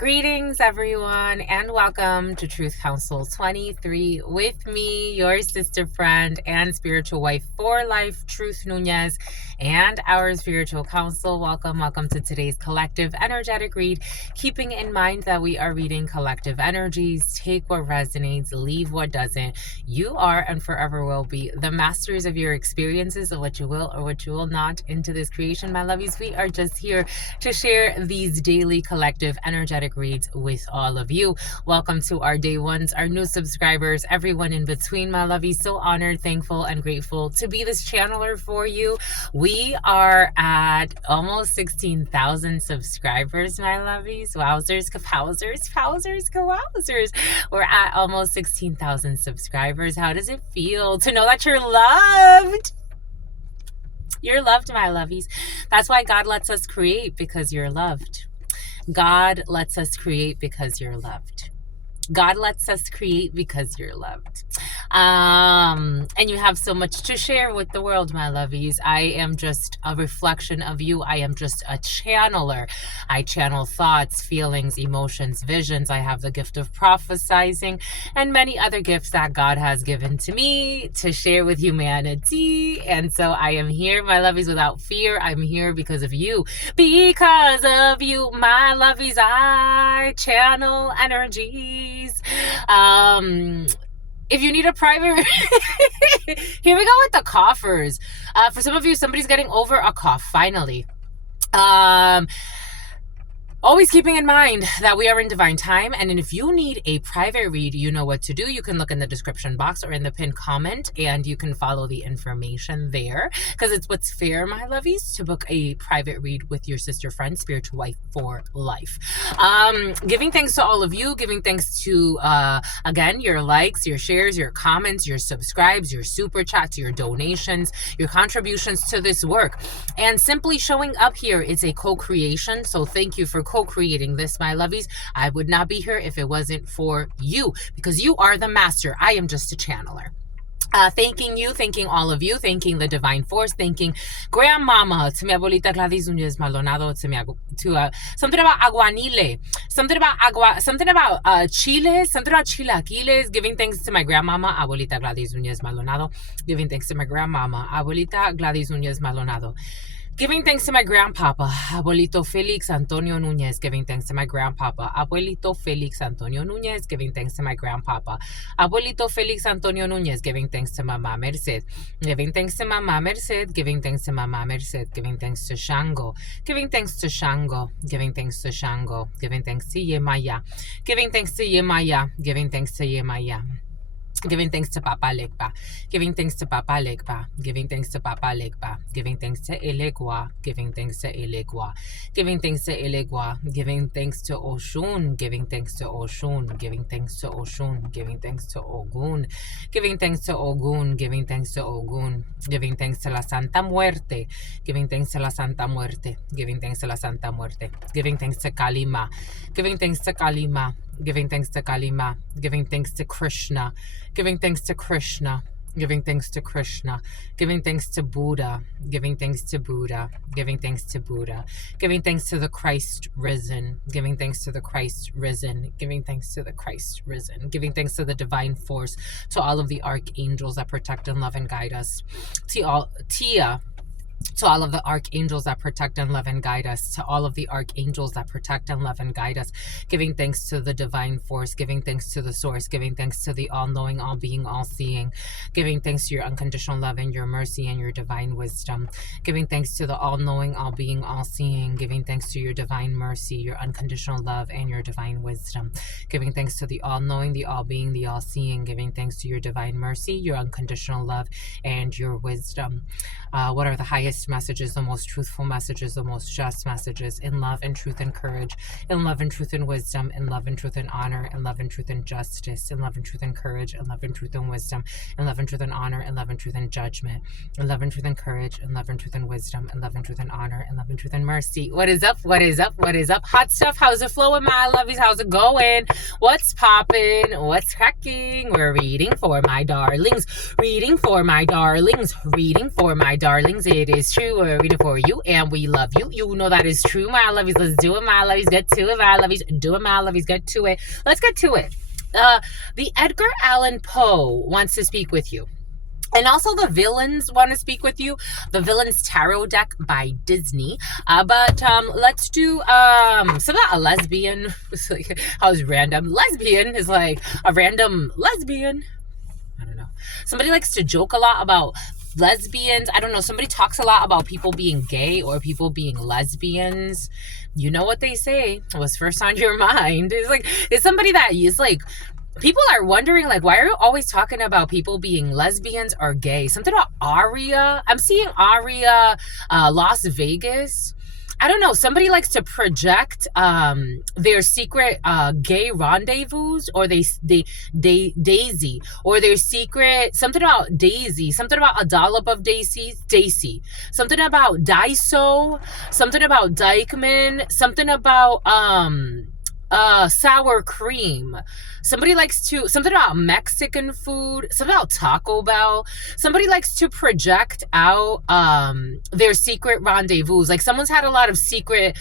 Greetings, everyone, and welcome to Truth Council 23 with me, your sister friend and spiritual wife for life, Truth Nunez, and our spiritual council. Welcome to today's collective energetic read, keeping in mind that we are reading collective energies. Take what resonates, leave what doesn't. You are and forever will be the masters of your experiences, of what you will or what you will not into this creation, my lovies. We are just here to share these daily collective energetic reads with all of you. Welcome to our day ones, our new subscribers, everyone in between, my lovies. So honored, thankful, and grateful to be this channeler for you. We are at almost 16,000 subscribers, my lovies. Wowzers, wowzers. We're at almost 16,000 subscribers. How does it feel to know that you're loved? You're loved, my lovies. That's why God lets us create, because you're loved. God lets us create because you're loved. God lets us create because you're loved. And you have so much to share with the world, my lovies. I am just a reflection of you. I am just a channeler. I channel thoughts, feelings, emotions, visions. I have the gift of prophesizing and many other gifts that God has given to me to share with humanity. And so I am here, my lovies, without fear. I'm here because of you. Because of you, my lovies, I channel energies. If you need a private here we go with the coughers. For some of you, somebody's getting over a cough finally. Always keeping in mind that we are in divine time, and if you need a private read, you know what to do. You can look in the description box or in the pinned comment, and you can follow the information there, because it's what's fair, my lovies, to book a private read with your sister friend, spiritual wife for life. Giving thanks to all of you, giving thanks to, again, your likes, your shares, your comments, your subscribes, your super chats, your donations, your contributions to this work, and simply showing up here is a co-creation. So thank you for co-creating this, my lovies. I would not be here if it wasn't for you, because you are the master. I am just a channeler. Thanking you, thanking all of you, thanking the divine force, thanking grandmama, to mi abuelita Gladys Nunez Maldonado, to something about aguanile, something about chile, something about chilaquiles, giving thanks to my grandmama, abuelita Gladys Nunez Maldonado, giving thanks to my grandmama, abuelita Gladys Nunez Maldonado. Giving thanks to my grandpapa, Abuelito Felix Antonio Nunez. Giving thanks to my grandpapa, Abuelito Felix Antonio Nunez. Giving thanks to my grandpapa, Abuelito Felix Antonio Nunez. Giving thanks to Mama Merced. Giving thanks to Mama Merced. Giving thanks to Mama Merced. Giving thanks to Shango. Giving thanks to Shango. Giving thanks to Shango. Giving thanks to Yemaya. Giving thanks to Yemaya. Giving thanks to Yemaya. Giving thanks to Papa Legba, giving thanks to Papa Legba, giving thanks to Papa Legba, giving thanks to Elegua, giving thanks to Elegua, giving thanks to Elegua, giving thanks to Oshun, giving thanks to Oshun, giving thanks to Oshun, giving thanks to Ogun, giving thanks to Ogun, giving thanks to Ogun, giving thanks to la Santa Muerte, giving thanks to la Santa Muerte, giving thanks to la Santa Muerte, giving thanks to Kalima, giving thanks to Kalima, giving thanks to Kalima, giving thanks to Krishna, giving thanks to Krishna, giving thanks to Krishna, giving thanks to Buddha, giving thanks to Buddha, giving thanks to Buddha, giving thanks to the Christ risen, giving thanks to the Christ risen, giving thanks to the Christ risen, giving thanks to the divine force, to all of the archangels that protect and love and guide us, to all of the archangels that protect and love and guide us, to all of the archangels that protect and love and guide us, giving thanks to the divine force, giving thanks to the source, giving thanks to the all-knowing, all-being, all-seeing, giving thanks to your unconditional love and your mercy and your divine wisdom, giving thanks to the all-knowing, all-being, all-seeing, giving thanks to your divine mercy, your unconditional love, and your divine wisdom, giving thanks to the all-knowing, the all-being, the all-seeing, giving thanks to your divine mercy, your unconditional love, and your wisdom. What are the highest messages, the most truthful messages, the most just messages, in love and truth and courage, in love and truth and wisdom, in love and truth and honor, in love and truth and justice, in love and truth and courage, in love and truth and wisdom, in love and truth and honor, in love and truth and judgment, in love and truth and courage, in love and truth and wisdom, in love and truth and honor, in love and truth and mercy. What is up? What is up? What is up? Hot stuff. How's it flowing, my lovies? How's it going? What's popping? What's cracking? We're reading for my darlings. Reading for my darlings. Reading for my darlings. It is is true. We're reading for you, and we love you. You know that is true, my lovies. Let's do it, my lovies. Get to it, my lovies. Do it, my lovies. Get to it. Let's get to it. The Edgar Allan Poe wants to speak with you. And also the villains want to speak with you. The Villains Tarot deck by Disney. But let's do so not a lesbian. It's like, how is random? Lesbian is like a random lesbian. I don't know. Somebody likes to joke a lot about lesbians. I don't know. Somebody talks a lot about people being gay or people being lesbians. You know what they say. What's first on your mind? It's somebody that is like, people are wondering, like, why are you always talking about people being lesbians or gay? Something about Aria. I'm seeing Aria, Las Vegas. I don't know. Somebody likes to project their secret gay rendezvous, or Daisy, or their secret, something about Daisy, something about a dollop of Daisy, something about Daiso, something about Dykeman, something about sour cream. Somebody likes to, something about Mexican food, something about Taco Bell. Somebody likes to project out their secret rendezvous. Like someone's had a lot of secret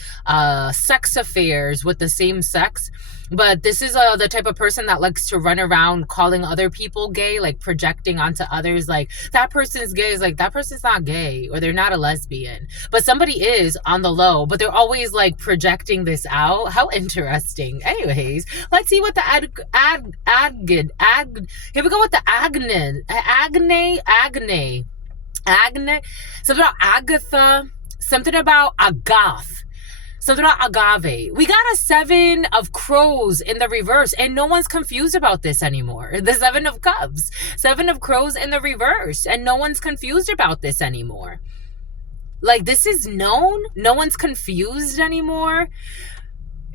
sex affairs with the same sex. But this is the type of person that likes to run around calling other people gay, like projecting onto others, like that person's gay. Is like, that person's not gay, or they're not a lesbian. But somebody is on the low, but they're always like projecting this out. How interesting. Anyways, let's see what the here we go with the Agne. Something about Agatha, something about Agath. Something about agave. We got a 7 of crows in the reverse, and no one's confused about this anymore. The 7 of cups. 7 of crows in the reverse, and no one's confused about this anymore. Like, this is known. No one's confused anymore.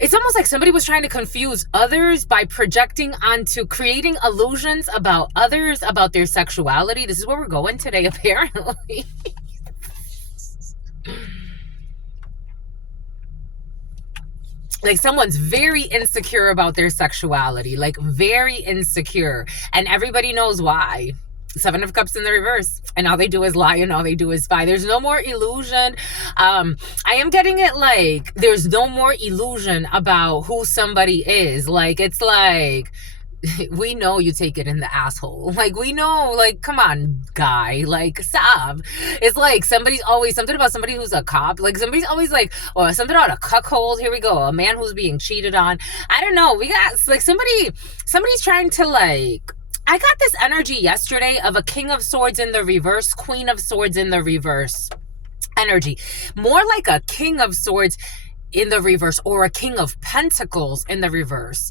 It's almost like somebody was trying to confuse others by projecting onto, creating illusions about others, about their sexuality. This is where we're going today, apparently. Like someone's very insecure about their sexuality, like very insecure. And everybody knows why. 7 of Cups in the reverse. And all they do is lie and all they do is spy. There's no more illusion. I am getting it like there's no more illusion about who somebody is. Like, it's like, we know you take it in the asshole. Like, we know, like, come on, guy, like, stop. It's like somebody's always, something about somebody who's a cop. Like, somebody's always like, oh, something about a cuckold. Here we go. A man who's being cheated on. I don't know. We got, like, somebody's trying to, like, I got this energy yesterday of a King of Swords in the reverse, Queen of Swords in the reverse energy. More like a King of Swords in the reverse, or a King of Pentacles in the reverse.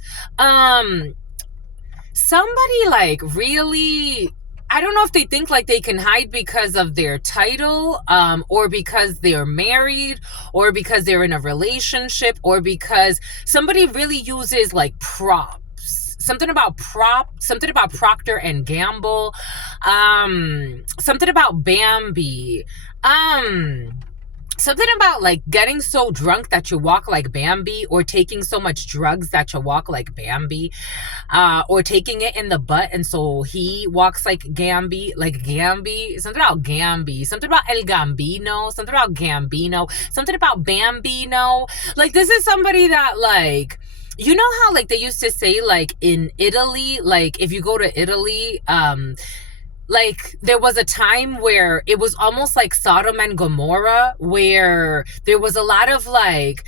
Somebody like really, I don't know if they think like they can hide because of their title, or because they're married, or because they're in a relationship, or because somebody really uses like props. Something about Procter and Gamble, something about Bambi, something about like getting so drunk that you walk like Bambi, or taking so much drugs that you walk like Bambi, or taking it in the butt and so he walks like Gambi, something about Gambi, something about El Gambino, something about Gambino, something about Bambino. Like, this is somebody that, like, you know how like they used to say like in Italy, like if you go to Italy, like there was a time where it was almost like Sodom and Gomorrah, where there was a lot of like,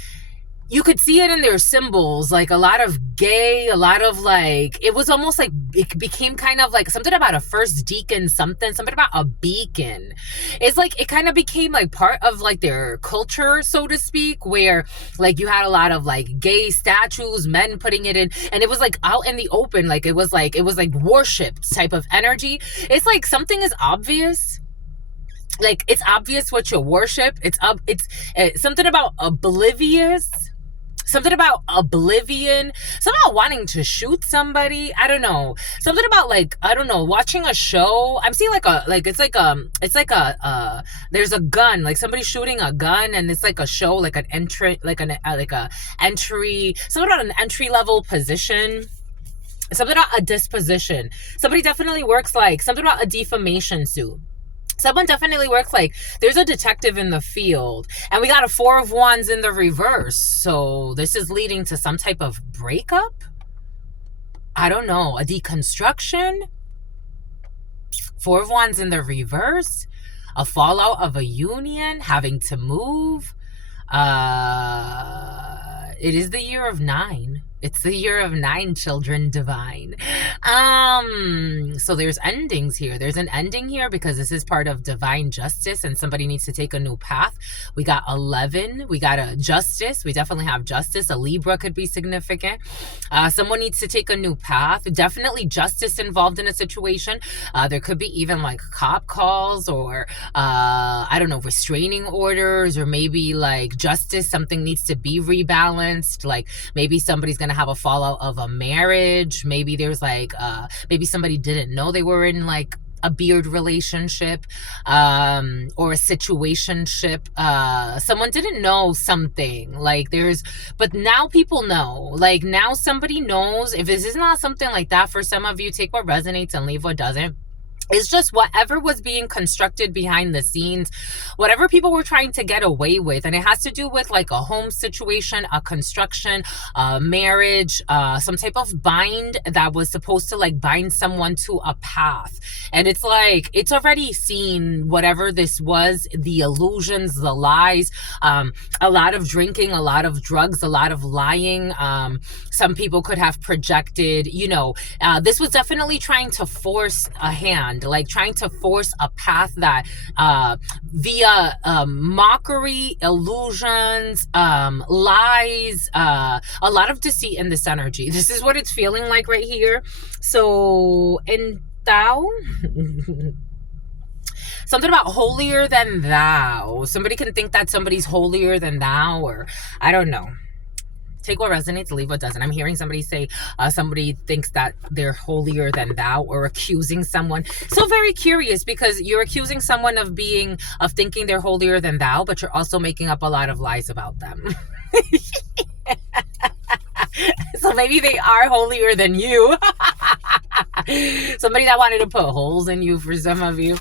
you could see it in their symbols, like a lot of gay, a lot of like, it was almost like it became kind of like something about a first deacon, something about a beacon. It's like it kind of became like part of like their culture, so to speak, where like you had a lot of like gay statues, men putting it in, and it was like out in the open, like it was like worship type of energy. It's like something is obvious. Like, it's obvious what you worship. It's something about oblivious. Something about oblivion. Something about wanting to shoot somebody. I don't know. Something about like, I don't know, watching a show. I'm seeing there's a gun, like somebody shooting a gun, and it's like a show, like an entry, something about an entry level position. Something about a disposition. Somebody definitely works like something about a defamation suit. Someone definitely works like there's a detective in the field, and we got a 4 of Wands in the reverse. So this is leading to some type of breakup. I don't know, a deconstruction. 4 of Wands in the reverse, a fallout of a union, having to move. It is the year of 9. It's the year of 9, children divine. So there's endings here. There's an ending here because this is part of divine justice and somebody needs to take a new path. We got 11. We got a justice. We definitely have justice. A Libra could be significant. Someone needs to take a new path. Definitely justice involved in a situation. There could be even like cop calls or, I don't know, restraining orders, or maybe like justice. Something needs to be rebalanced. Like maybe somebody's going to have a fallout of a marriage. Maybe there's like, maybe somebody didn't know they were in like a beard relationship, or a situationship. Someone didn't know something, like but now people know, like now somebody knows. If this is not something like that for some of you, take what resonates and leave what doesn't. It's just whatever was being constructed behind the scenes, whatever people were trying to get away with. And it has to do with like a home situation, a construction, a marriage, some type of bind that was supposed to like bind someone to a path. And it's like, it's already seen whatever this was, the illusions, the lies, a lot of drinking, a lot of drugs, a lot of lying. Some people could have projected, this was definitely trying to force a hand, like trying to force a path that via mockery, illusions, lies, a lot of deceit in this energy. This is what it's feeling like right here. So in Tao, something about holier than thou. Somebody can think that somebody's holier than thou, or I don't know. Take what resonates, leave what doesn't. I'm hearing somebody say somebody thinks that they're holier than thou, or accusing someone. So very curious, because you're accusing someone of thinking they're holier than thou, but you're also making up a lot of lies about them. So maybe they are holier than you. Somebody that wanted to put holes in you for some of you.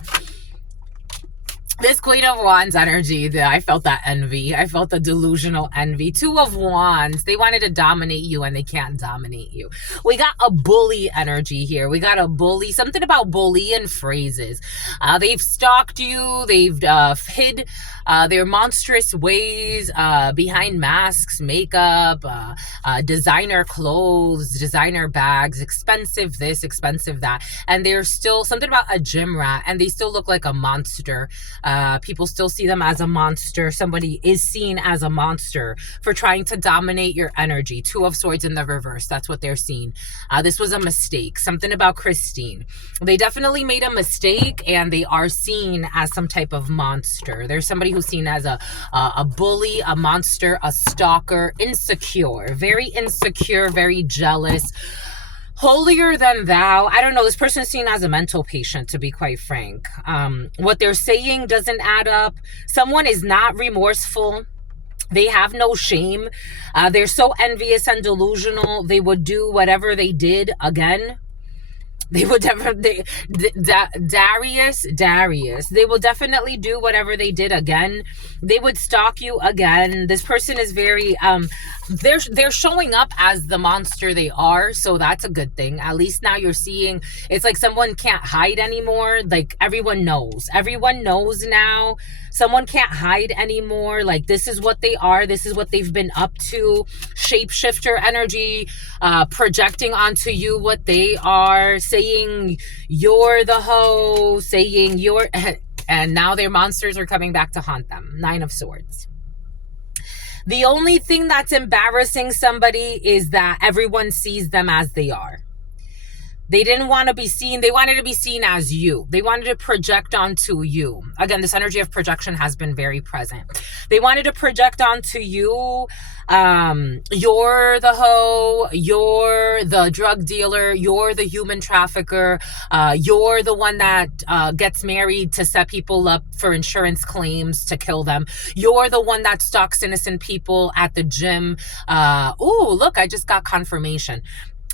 This Queen of Wands energy, I felt that envy. I felt the delusional envy. 2 of Wands, they wanted to dominate you and they can't dominate you. We got a bully energy here. We got a bully, something about bullying phrases. They've stalked you. They've hid their monstrous ways behind masks, makeup, designer clothes, designer bags, expensive this, expensive that. And they're still something about a gym rat, and they still look like a monster. People still see them as a monster. Somebody is seen as a monster for trying to dominate your energy. 2 of Swords in the reverse. That's what they're seeing. This was a mistake. Something about Christine. They definitely made a mistake, and they are seen as some type of monster. There's somebody who's seen as a bully, a monster, a stalker, insecure, very jealous. Holier than thou. I don't know. This person is seen as a mental patient, to be quite frank. What they're saying doesn't add up. Someone is not remorseful. They have no shame. They're so envious and delusional. They would do whatever they did again. They would definitely, Darius, they will definitely do whatever they did again. They would stalk you again. This person is very, they're showing up as the monster they are. So that's a good thing. At least now you're seeing, it's like someone can't hide anymore. Like everyone knows now. Someone can't hide anymore. Like this is what they are. This is what they've been up to. Shapeshifter energy, projecting onto you what they are, saying you're the hoe, saying you're, and now their monsters are coming back to haunt them. 9 of Swords. The only thing that's embarrassing somebody is that everyone sees them as they are. They didn't want to be seen. They wanted to be seen as you. They wanted to project onto you. Again, this energy of projection has been very present. They wanted to project onto you. You're the hoe. You're the drug dealer. You're the human trafficker. You're the one that gets married to set people up for insurance claims to kill them. You're the one that stalks innocent people at the gym. Oh, look, I just got confirmation.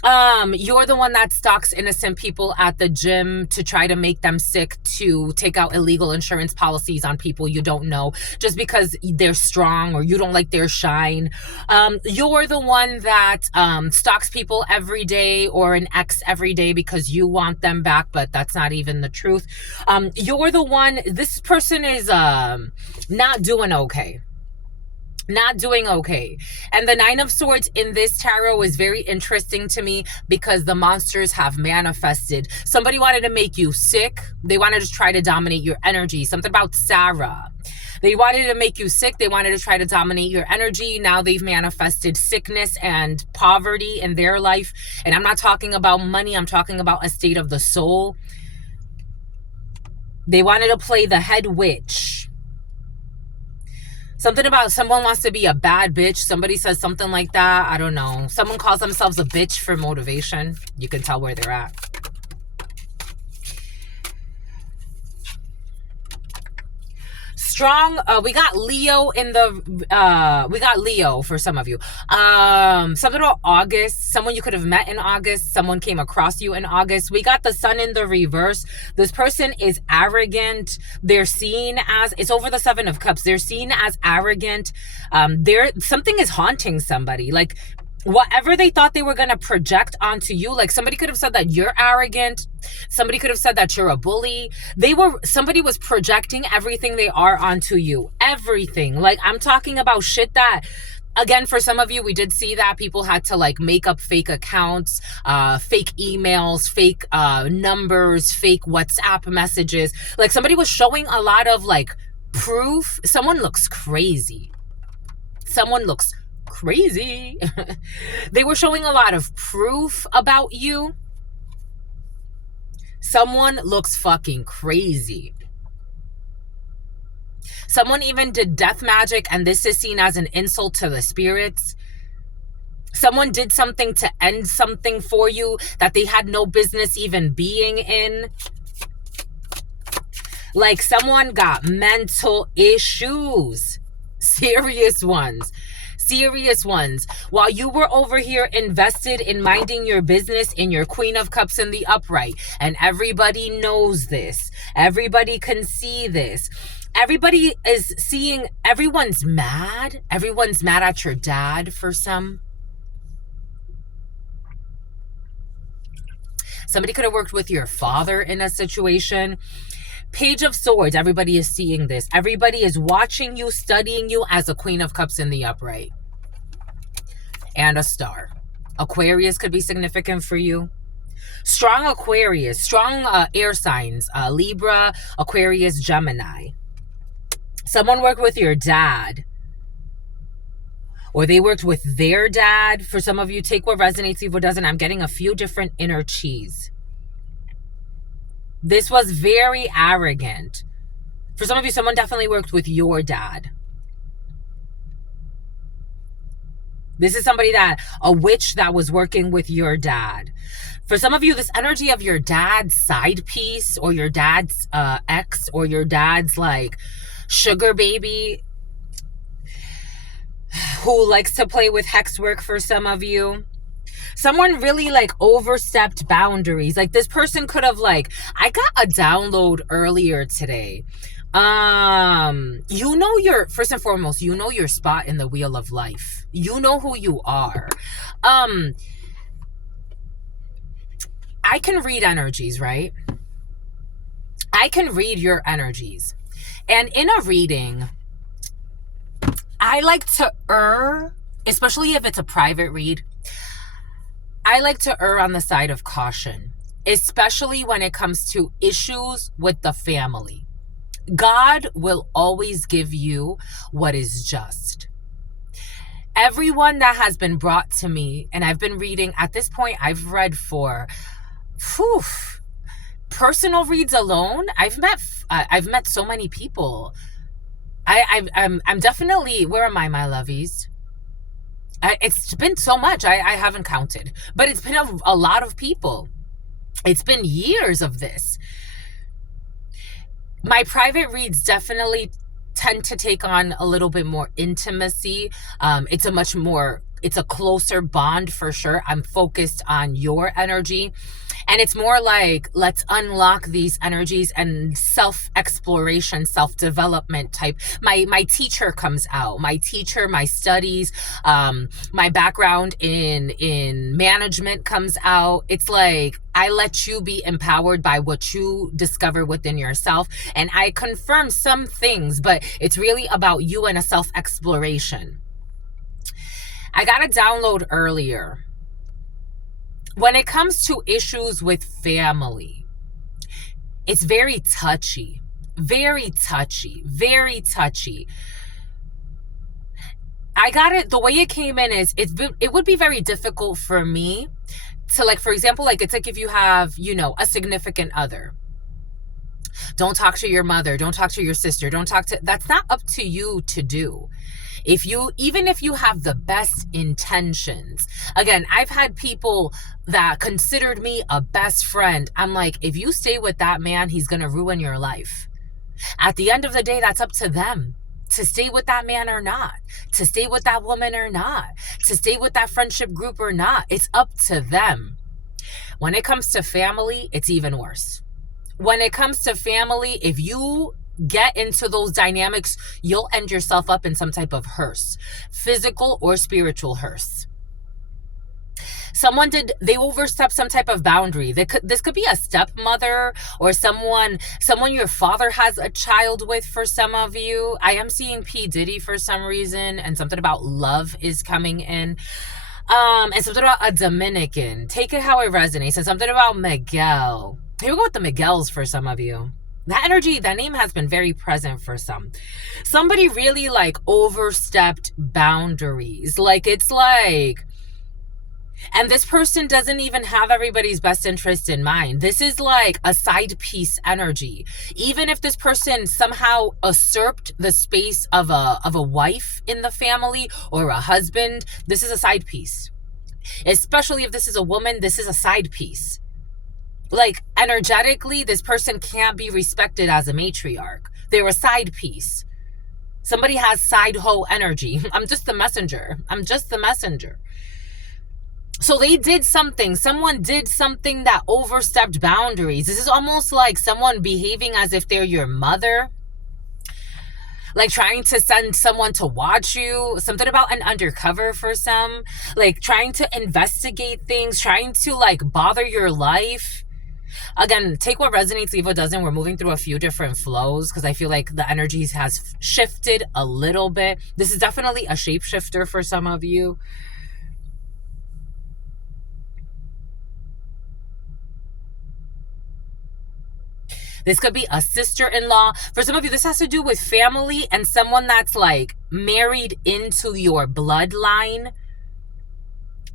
You're the one that stalks innocent people at the gym to try to make them sick, to take out illegal insurance policies on people you don't know just because they're strong or you don't like their shine. You're the one that stalks people every day, or an ex every day, because you want them back, but that's not even the truth. You're the one, this person is not doing okay. Not doing okay. And the Nine of Swords in this tarot is very interesting to me because the monsters have manifested. Somebody wanted to make you sick. They wanted to try to dominate your energy. Something about Sarah. They wanted to make you sick. They wanted to try to dominate your energy. Now they've manifested sickness and poverty in their life. And I'm not talking about money. I'm talking about a state of the soul. They wanted to play the head witch. Something about someone wants to be a bad bitch. Somebody says something like that. I don't know. Someone calls themselves a bitch for motivation. You can tell where they're at. Strong, we got Leo in the, we got Leo for some of you. Something about August, someone you could have met in August, someone came across you in August. We got the Sun in the reverse. This person is arrogant. They're seen as, it's over the Seven of Cups. They're seen as arrogant. Something is haunting somebody. Like, whatever they thought they were going to project onto you, like somebody could have said that you're arrogant. Somebody could have said that you're a bully. Somebody was projecting everything they are onto you. Everything. Like, I'm talking about shit that, again, for some of you, we did see that people had to like make up fake accounts, fake emails, fake numbers, fake WhatsApp messages. Like, somebody was showing a lot of like proof. Someone looks crazy. Someone looks crazy. They were showing a lot of proof about you. Someone looks fucking crazy. Someone even did death magic, and this is seen as an insult to the spirits. Someone did something to end something for you that they had no business even being in. Like, someone got mental issues. Serious ones. Serious ones. While you were over here invested in minding your business in your Queen of Cups in the upright. And everybody knows this. Everybody can see this. Everybody is seeing, everyone's mad. Everyone's mad at your dad for some. Somebody could have worked with your father in a situation. Page of Swords, everybody is seeing this. Everybody is watching you, studying you as a Queen of Cups in the upright. And a star. Aquarius could be significant for you. Strong Aquarius, strong air signs, Libra, Aquarius, Gemini. Someone worked with your dad, or they worked with their dad. For some of you, take what resonates, leave what doesn't. I'm getting a few different inner cheese. This was very arrogant. For some of you, someone definitely worked with your dad. This is somebody a witch that was working with your dad. For some of you, this energy of your dad's side piece, or your dad's ex, or your dad's like sugar baby who likes to play with hex work for some of you. Someone really like overstepped boundaries. Like, this person could have like, I got a download earlier today. You know first and foremost, you know your spot in the wheel of life. You know who you are. I can read energies, right? I can read your energies. And in a reading, I like to err, especially if it's a private read, I like to err on the side of caution, especially when it comes to issues with the family. God will always give you what is just. Everyone that has been brought to me, and I've been reading, at this point, I've read for, personal reads alone. I've met so many people. I'm definitely, where am I, my lovies? It's been so much, I haven't counted, but it's been a lot of people. It's been years of this. My private reads definitely tend to take on a little bit more intimacy. It's a much more it's a closer bond for sure. I'm focused on your energy. And it's more like, let's unlock these energies and self-exploration, self-development type. My teacher comes out. My teacher, my studies, my background in management comes out. It's like I let you be empowered by what you discover within yourself. And I confirm some things, but it's really about you and a self-exploration. I got a download earlier. When it comes to issues with family, it's very touchy, very touchy, very touchy. I got it. The way it came in is it would be very difficult for me to, like, for example, like, it's like if you have, you know, a significant other. Don't talk to your mother. Don't talk to your sister. That's not up to you to do. Even if you have the best intentions, again, I've had people that considered me a best friend. I'm like, if you stay with that man, he's going to ruin your life. At the end of the day, that's up to them to stay with that man or not, to stay with that woman or not, to stay with that friendship group or not. It's up to them. When it comes to family, it's even worse. When it comes to family, if you get into those dynamics, you'll end yourself up in some type of hearse, physical or spiritual hearse. They overstepped some type of boundary. This could be a stepmother or someone your father has a child with. For some of you, I am seeing P. Diddy for some reason, and something about love is coming in. And something about a Dominican. Take it how it resonates. And something about Miguel. Here we go with the Miguels for some of you. That energy, that name has been very present for some. Somebody really like overstepped boundaries. Like, it's like, and this person doesn't even have everybody's best interest in mind. This is like a side piece energy. Even if this person somehow usurped the space of a wife in the family or a husband, this is a side piece. Especially if this is a woman, this is a side piece. Like, energetically, this person can't be respected as a matriarch. They're a side piece. Somebody has side hoe energy. I'm just the messenger. So they did something. Someone did something that overstepped boundaries. This is almost like someone behaving as if they're your mother. Like trying to send someone to watch you. Something about an undercover for some. Like trying to investigate things. Trying to like bother your life. Again, take what resonates, leave what doesn't. We're moving through a few different flows because I feel like the energies has shifted a little bit. This is definitely a shapeshifter for some of you. This could be a sister-in-law. For some of you, this has to do with family and someone that's like married into your bloodline.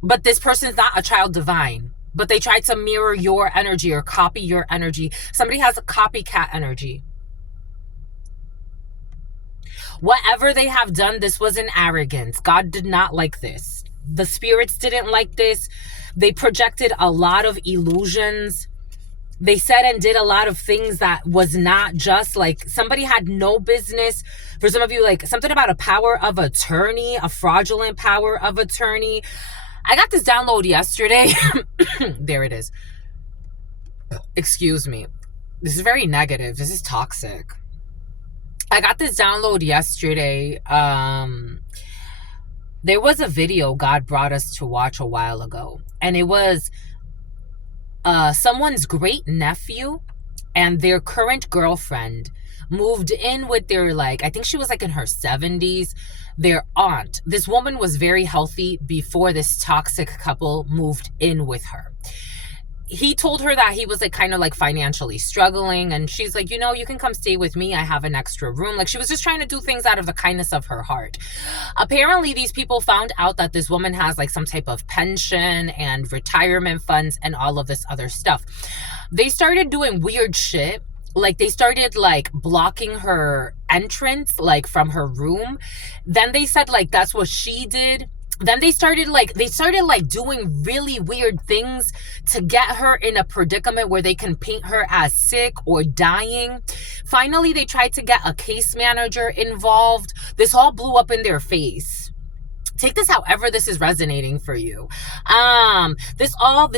But this person's not a child divine. But they tried to mirror your energy or copy your energy. Somebody has a copycat energy. Whatever they have done, this was an arrogance. God did not like this. The spirits didn't like this. They projected a lot of illusions. They said and did a lot of things that was not just. Like, somebody had no business. For some of you, like something about a power of attorney, a fraudulent power of attorney. I got this download yesterday. There it is. Excuse me. This is very negative. This is toxic. I got this download yesterday. There was a video God brought us to watch a while ago. And it was someone's great nephew and their current girlfriend moved in with their, like, I think she was like in her 70s, their aunt. This woman was very healthy before this toxic couple moved in with her. He told her that he was like kind of like financially struggling, and she's like, you know, you can come stay with me. I have an extra room. Like, she was just trying to do things out of the kindness of her heart. Apparently, these people found out that this woman has like some type of pension and retirement funds and all of this other stuff. They started doing weird shit. Like, they started like blocking her entrance, like from her room. Then they said like that's what she did. Then they started doing really weird things to get her in a predicament where they can paint her as sick or dying. Finally, they tried to get a case manager involved. This all blew up in their face. Take this however this is resonating for you. This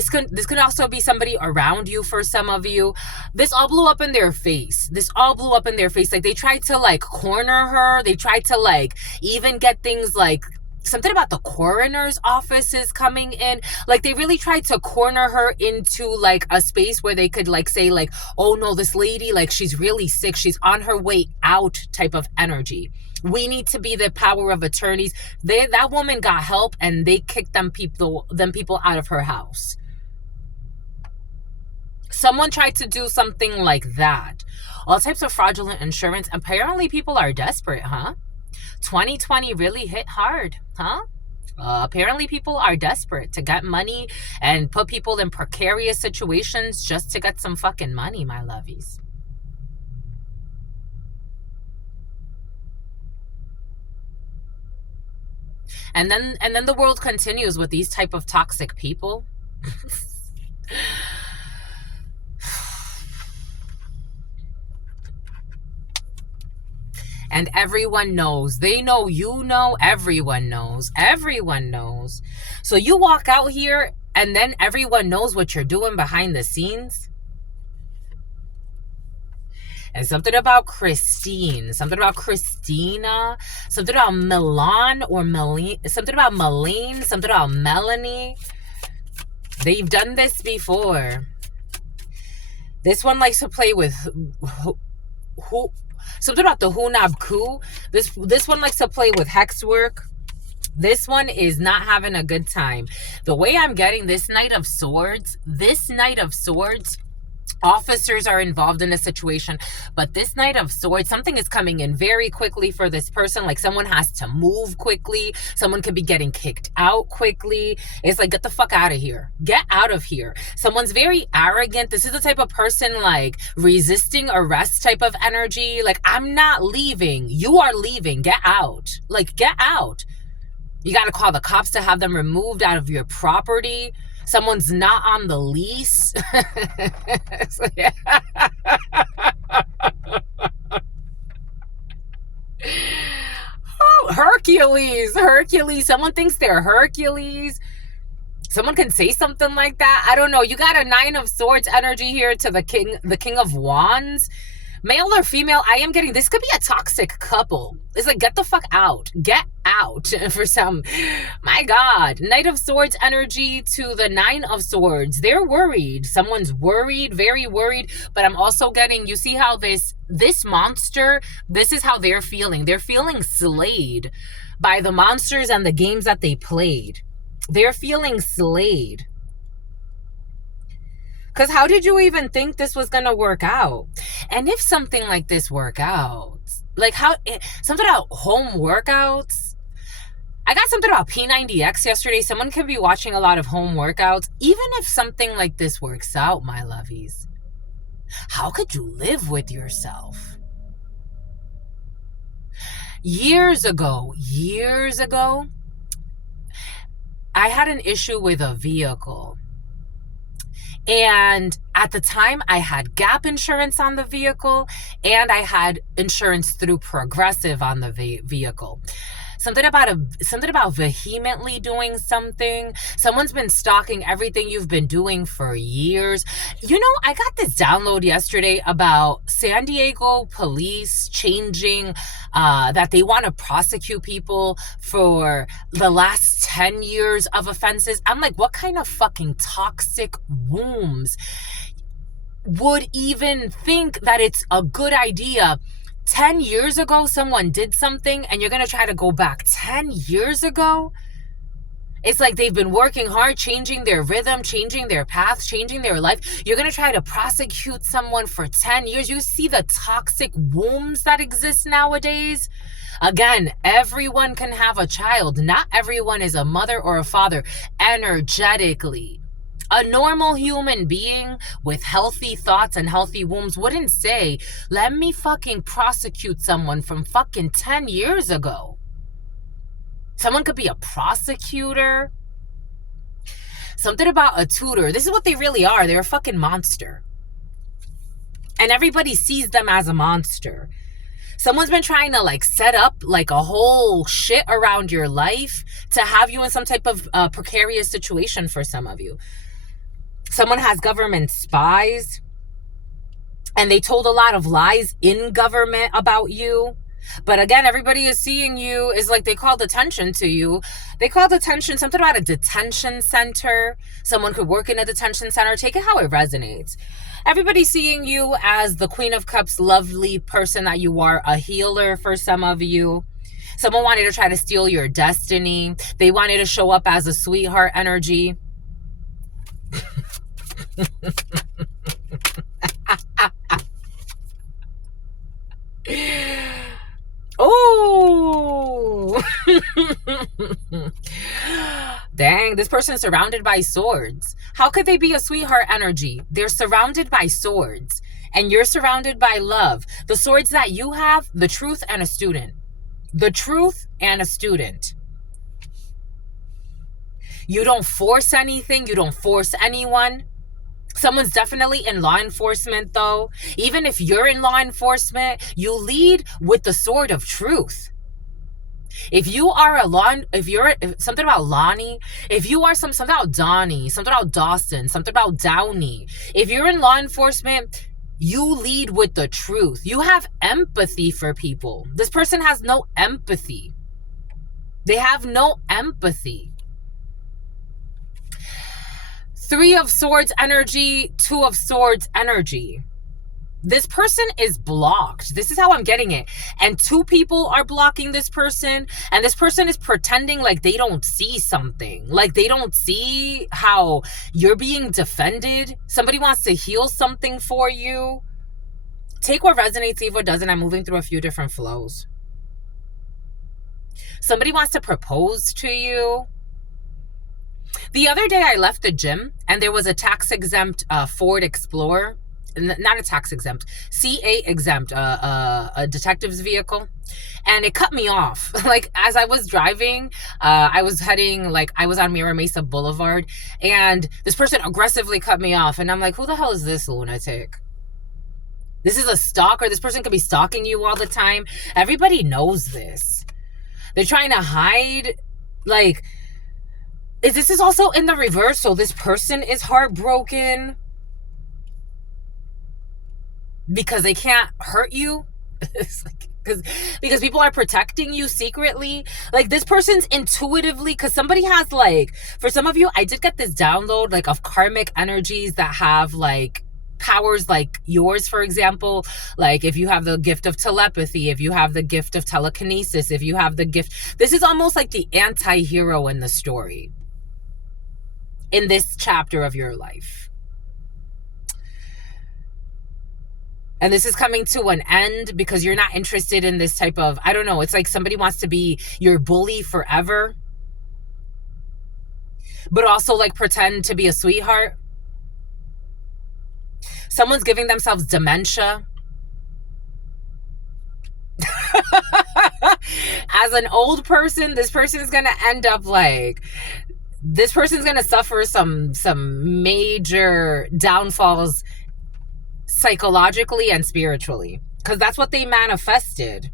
could also be somebody around you for some of you. This all blew up in their face. This all blew up in their face. Like, they tried to like corner her. They tried to like even get things like something about the coroner's office is coming in. Like, they really tried to corner her into like a space where they could like say like, oh no, this lady, like, she's really sick, she's on her way out type of energy. We need to be the power of attorneys. That woman got help and they kicked them people out of her house. Someone tried to do something like that. All types of fraudulent insurance. Apparently people are desperate, huh? 2020 really hit hard, huh? Apparently people are desperate to get money and put people in precarious situations just to get some fucking money, my lovies. And then the world continues with these type of toxic people. And everyone knows. They know, you know, everyone knows. Everyone knows. So you walk out here and then everyone knows what you're doing behind the scenes. And something about Christine, something about Christina, something about Milan or Melanie, something about Malene, something about Melanie. They've done this before. This one likes to play with who something about the Hunab Ku. This one likes to play with hex work. This one is not having a good time. The way I'm getting this Knight of Swords, officers are involved in a situation, but this Knight of Swords, something is coming in very quickly for this person. Like, someone has to move quickly. Someone could be getting kicked out quickly. It's like, get the fuck out of here. Get out of here. Someone's very arrogant. This is the type of person like resisting arrest type of energy. Like, I'm not leaving. You are leaving. Get out. Like, get out. You got to call the cops to have them removed out of your property. Someone's not on the lease. So, yeah. Oh, Hercules. Someone thinks they're Hercules. Someone can say something like that. I don't know. You got a 9 of Swords energy here to the King of Wands. Male or female, I am getting, this could be a toxic couple. It's like, get the fuck out. Get out for some. My God. Knight of Swords energy to the 9 of Swords. They're worried. Someone's worried, very worried. But I'm also getting, you see how this monster, this is how they're feeling. They're feeling slayed by the monsters and the games that they played. They're feeling slayed. Because how did you even think this was going to work out? And if something like this work out, like something about home workouts. I got something about P90X yesterday. Someone could be watching a lot of home workouts. Even if something like this works out, my lovies, how could you live with yourself? Years ago, I had an issue with a vehicle. And at the time, I had gap insurance on the vehicle, and I had insurance through Progressive on the vehicle. Something about vehemently doing something. Someone's been stalking everything you've been doing for years. You know, I got this download yesterday about San Diego police changing that they want to prosecute people for the last 10 years of offenses. I'm like, what kind of fucking toxic wombs would even think that it's a good idea? 10 years ago, someone did something and you're going to try to go back 10 years ago? It's like they've been working hard, changing their rhythm, changing their path, changing their life. You're going to try to prosecute someone for 10 years. You see the toxic wombs that exist nowadays? Again, everyone can have a child. Not everyone is a mother or a father energetically. A normal human being with healthy thoughts and healthy wombs wouldn't say, let me fucking prosecute someone from fucking 10 years ago. Someone could be a prosecutor. Something about a tutor. This is what they really are. They're a fucking monster. And everybody sees them as a monster. Someone's been trying to like set up like a whole shit around your life to have you in some type of precarious situation for some of you. Someone has government spies and they told a lot of lies in government about you. But again, everybody is seeing you is like they called attention to you. They called attention, something about a detention center. Someone could work in a detention center. Take it how it resonates. Everybody's seeing you as the Queen of Cups, lovely person that you are, a healer for some of you. Someone wanted to try to steal your destiny. They wanted to show up as a sweetheart energy. Oh, dang, this person is surrounded by swords. How could they be a sweetheart energy? They're surrounded by swords and you're surrounded by love. The swords that you have, the truth and a student. The truth and a student. You don't force anything. You don't force anyone. Someone's definitely in law enforcement, though. Even if you're in law enforcement, you lead with the sword of truth. If you are something about Lonnie, if you are something about Donnie, something about Dawson, something about Downey, if you're in law enforcement, you lead with the truth. You have empathy for people. This person has no empathy. They have no empathy. 3 of Swords energy, 2 of Swords energy. This person is blocked. This is how I'm getting it. And 2 people are blocking this person. And this person is pretending like they don't see something. Like they don't see how you're being defended. Somebody wants to heal something for you. Take what resonates, leave what doesn't. I'm moving through a few different flows. Somebody wants to propose to you. The other day I left the gym and there was a tax-exempt Ford Explorer. Not a tax-exempt, CA exempt, a detective's vehicle. And it cut me off. Like as I was driving, I was heading, like I was on Mira Mesa Boulevard and this person aggressively cut me off. And I'm like, who the hell is this lunatic? This is a stalker. This person could be stalking you all the time. Everybody knows this. They're trying to hide, like, this is also in the reverse. So this person is heartbroken because they can't hurt you. It's like, because people are protecting you secretly. Like this person's intuitively, because somebody has like, for some of you, I did get this download like of karmic energies that have like powers like yours, for example. Like if you have the gift of telepathy, if you have the gift of telekinesis, if you have the gift, this is almost like the anti-hero in the story, in this chapter of your life. And this is coming to an end because you're not interested in this type of, I don't know, it's like somebody wants to be your bully forever, but also like pretend to be a sweetheart. Someone's giving themselves dementia. As an old person, this person is going to end up like, this person's going to suffer some major downfalls psychologically and spiritually, because that's what they manifested.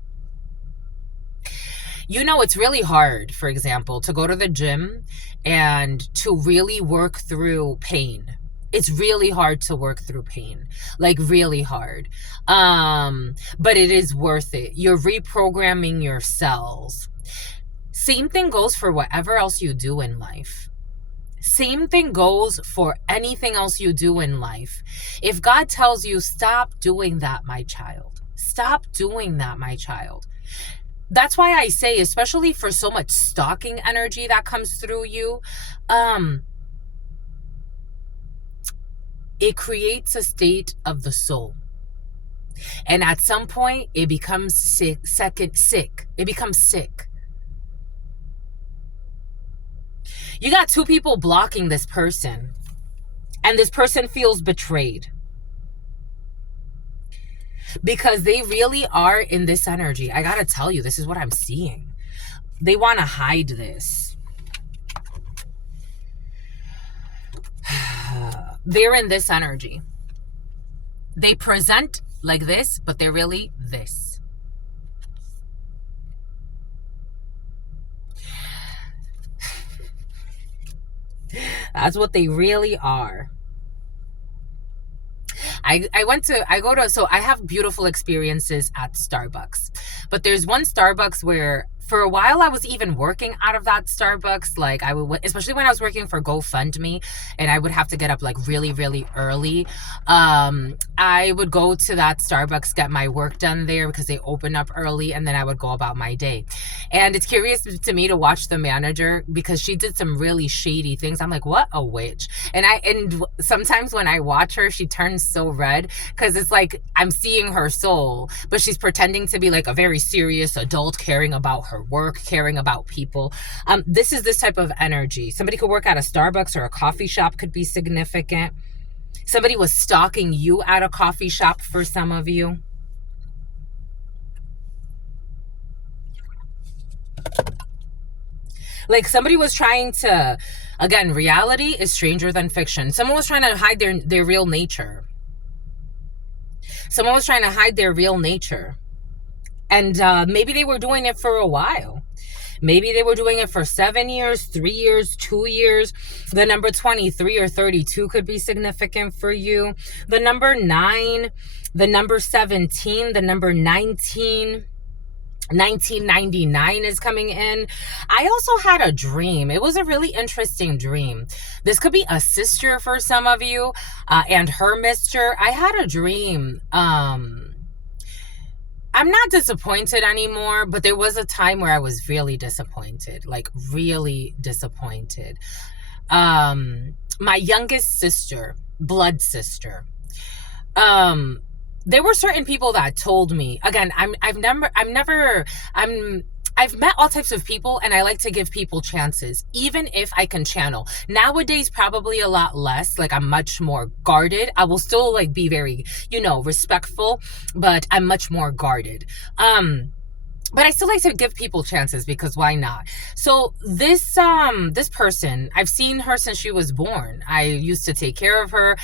You know, it's really hard, for example, to go to the gym and to really work through pain. It's really hard to work through pain, like really hard. But it is worth it. You're reprogramming your cells. Same thing goes for whatever else you do in life. Same thing goes for anything else you do in life. If God tells you, stop doing that, my child. Stop doing that, my child. That's why I say, especially for so much stalking energy that comes through you, it creates a state of the soul. And at some point, it becomes sick. It becomes sick. You got 2 people blocking this person, and this person feels betrayed because they really are in this energy. I gotta tell you, this is what I'm seeing. They want to hide this. They're in this energy. They present like this, but they're really this. That's what they really are. So I have beautiful experiences at Starbucks. But there's one Starbucks where for a while I was even working out of that Starbucks. Like I would, especially when I was working for GoFundMe and I would have to get up like really, really early. I would go to that Starbucks, get my work done there because they open up early, and then I would go about my day. And it's curious to me to watch the manager because she did some really shady things. I'm like, what a witch. And sometimes when I watch her, she turns so red because it's like I'm seeing her soul, but she's pretending to be like a very serious adult, caring about her work, caring about people. This is this type of energy. Somebody could work at a Starbucks or a coffee shop, could be significant. Somebody was stalking you at a coffee shop for some of you. Like somebody was trying to, again, reality is stranger than fiction. Someone was trying to hide their real nature. Someone was trying to hide their real nature. And maybe they were doing it for a while. Maybe they were doing it for 7 years, 3 years, 2 years. The number 23 or 32 could be significant for you. The number 9, the number 17, the number 19. 1999 is coming in. I also had a dream. It was a really interesting dream. This could be a sister for some of you, and her mister. I had a dream. I'm not disappointed anymore, but there was a time where I was really disappointed, like really disappointed. My youngest sister, blood sister, there were certain people that told me, again, I've met all types of people and I like to give people chances, even if I can channel. Nowadays, probably a lot less. Like I'm much more guarded. I will still like be very, respectful, but I'm much more guarded. But I still like to give people chances because why not? So this person, I've seen her since she was born. I used to take care of her.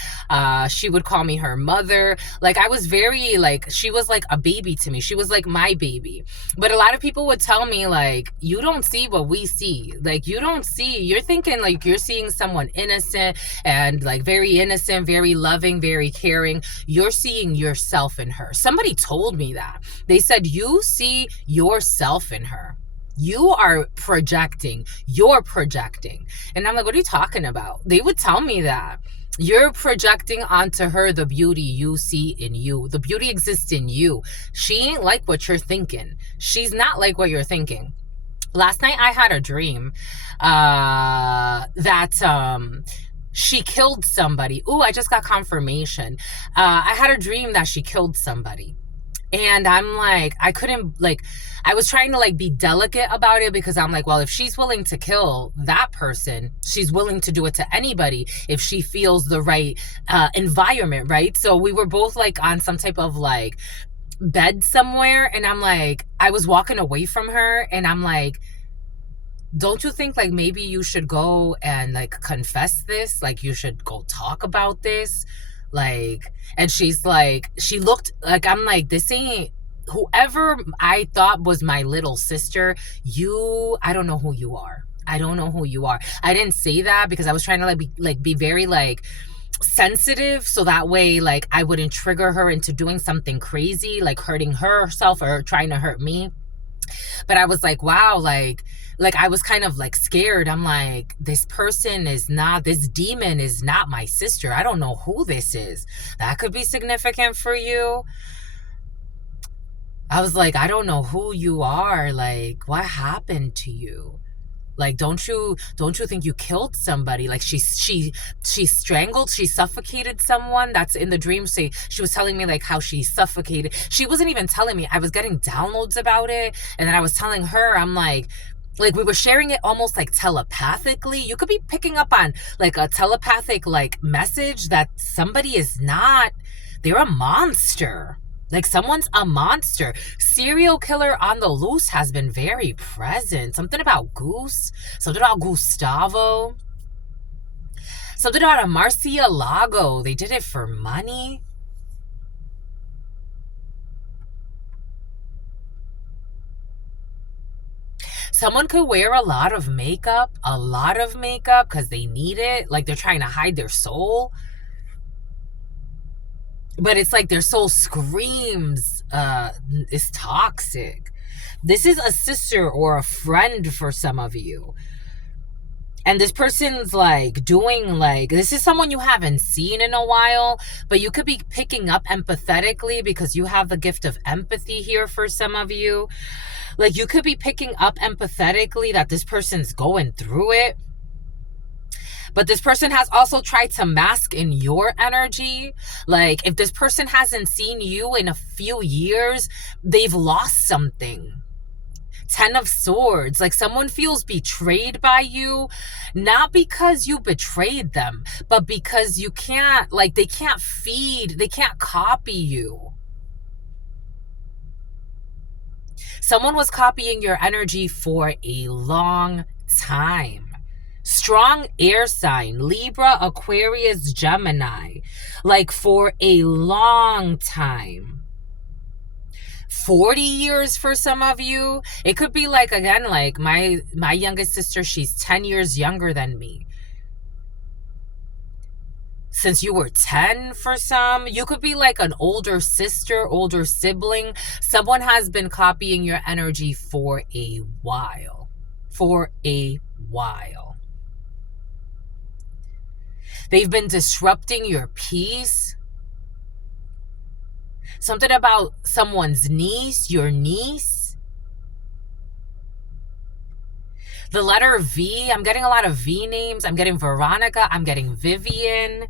She would call me her mother. Like I was very like, she was like a baby to me. She was like my baby. But a lot of people would tell me like, you don't see what we see. Like you don't see, you're thinking like you're seeing someone innocent and like very innocent, very loving, very caring. You're seeing yourself in her. Somebody told me that. They said, you see yourself in her. You are projecting. You're projecting. And I'm like, what are you talking about? They would tell me that. You're projecting onto her the beauty you see in you. The beauty exists in you. She ain't like what you're thinking. She's not like what you're thinking. Last night I had a dream that she killed somebody. Ooh, I just got confirmation. I had a dream that she killed somebody. And I'm like, I was trying to like be delicate about it because I'm like, well, if she's willing to kill that person, she's willing to do it to anybody if she feels the right environment, right? So we were both like on some type of like bed somewhere. And I'm like, I was walking away from her and I'm like, don't you think like maybe you should go and like confess this? Like you should go talk about this? Like, and she's like, she looked like, I'm like, this ain't, whoever I thought was my little sister, I don't know who you are. I don't know who you are. I didn't say that because I was trying to be very like sensitive so that way like I wouldn't trigger her into doing something crazy, like hurting herself or trying to hurt me. But I was like, wow, like I was kind of like scared. I'm like, this demon is not my sister. I don't know who this is. That could be significant for you. I was like, I don't know who you are. Like, what happened to you? Like, don't you think you killed somebody? Like she strangled, she suffocated someone. That's in the dream. She was telling me like how she suffocated. She wasn't even telling me. I was getting downloads about it. And then I was telling her, I'm like we were sharing it almost like telepathically. You could be picking up on like a telepathic like message that somebody is not, they're a monster. Like someone's a monster. Serial killer on the loose has been very present. Something about Goose. Something about Gustavo. Something about a Marcialago. They did it for money. Someone could wear a lot of makeup, because they need it. Like they're trying to hide their soul. But it's like their soul screams, is toxic. This is a sister or a friend for some of you. And this person's like doing like, this is someone you haven't seen in a while, but you could be picking up empathetically because you have the gift of empathy here for some of you. Like you could be picking up empathetically that this person's going through it. But this person has also tried to mask in your energy. Like if this person hasn't seen you in a few years, they've lost something. 10 of Swords, like someone feels betrayed by you, not because you betrayed them, but because you can't, like they can't copy you. Someone was copying your energy for a long time. Strong air sign, Libra, Aquarius, Gemini, like for a long time. 40 years for some of you. It could be like, again, like my youngest sister, she's 10 years younger than me. Since you were 10 for some, you could be like an older sister, older sibling. Someone has been copying your energy for a while. They've been disrupting your peace. Something about someone's niece, your niece. The letter V, I'm getting a lot of V names. I'm getting Veronica. I'm getting Vivian.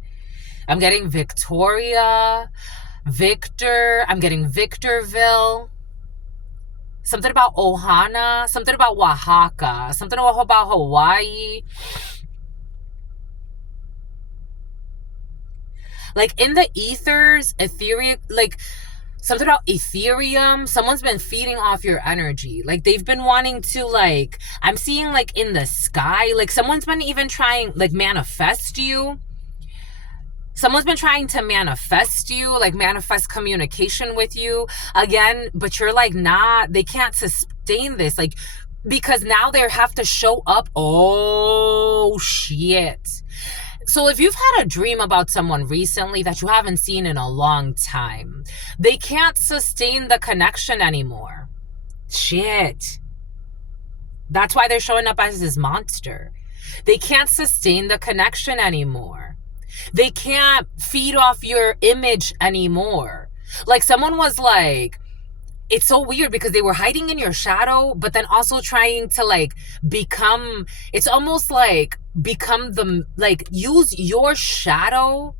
I'm getting Victoria. Victor. I'm getting Victorville. Something about Ohana. Something about Oaxaca. Something about Hawaii. Like in the ethers, ethereal, like something about Ethereum. Someone's been feeding off your energy. Like they've been wanting to, like, I'm seeing like in the sky, like someone's been even trying, like manifest you. Someone's been trying to manifest you, like manifest communication with you again, but you're like, nah, they can't sustain this. Like, because now they have to show up. Oh, shit. So if you've had a dream about someone recently that you haven't seen in a long time, they can't sustain the connection anymore. Shit. That's why they're showing up as this monster. They can't sustain the connection anymore. They can't feed off your image anymore. Like someone was like, it's so weird because they were hiding in your shadow, but then also trying to like become, it's almost like become the, like use your shadow.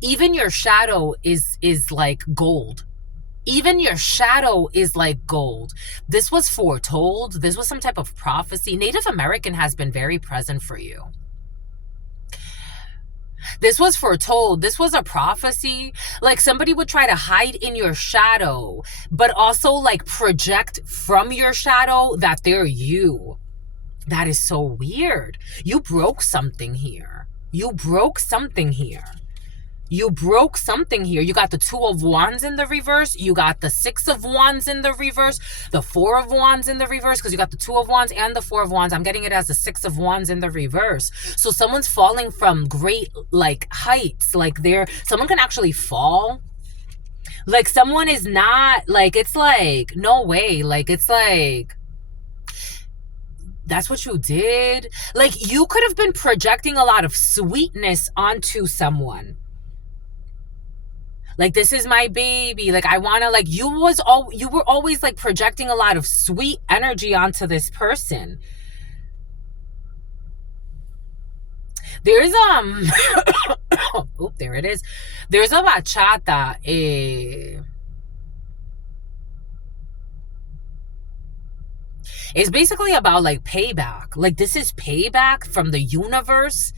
Even your shadow is like gold. Even your shadow is like gold. This was foretold. This was some type of prophecy. Native American has been very present for you. This was foretold. This was a prophecy. Like somebody would try to hide in your shadow, but also like project from your shadow that they're you. That is so weird. You broke something here. You broke something here. You broke something here. You got the 2 of Wands in the reverse. You got the 6 of Wands in the reverse. The 4 of Wands in the reverse, because you got the 2 of Wands and the 4 of Wands. I'm getting it as the 6 of Wands in the reverse. So someone's falling from great, like, heights. Like, someone can actually fall. Like, someone is not, like, it's like, no way. Like, it's like, that's what you did. Like, you could have been projecting a lot of sweetness onto someone. Like, this is my baby. Like, I want to, like, you were always, like, projecting a lot of sweet energy onto this person. There's, oh, there it is. There's a bachata. It's basically about, like, payback. Like, this is payback from the universe.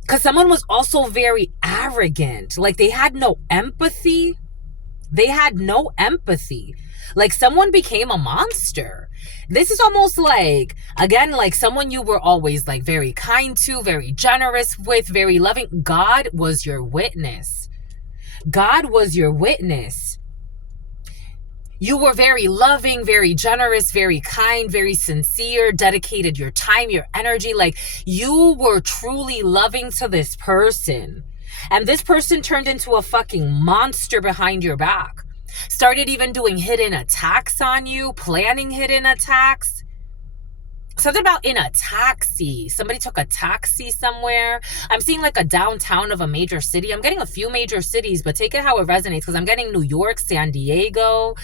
Because someone was also very arrogant. Like, they had no empathy. They had no empathy. Like, someone became a monster. This is almost like, again, like someone you were always, like, very kind to, very generous with, very loving. God was your witness. God was your witness. You were very loving, very generous, very kind, very sincere, dedicated your time, your energy. Like, you were truly loving to this person. And this person turned into a fucking monster behind your back. Started even doing hidden attacks on you, planning hidden attacks. Something about in a taxi. Somebody took a taxi somewhere. I'm seeing like a downtown of a major city. I'm getting a few major cities, but take it how it resonates, because I'm getting New York, San Diego.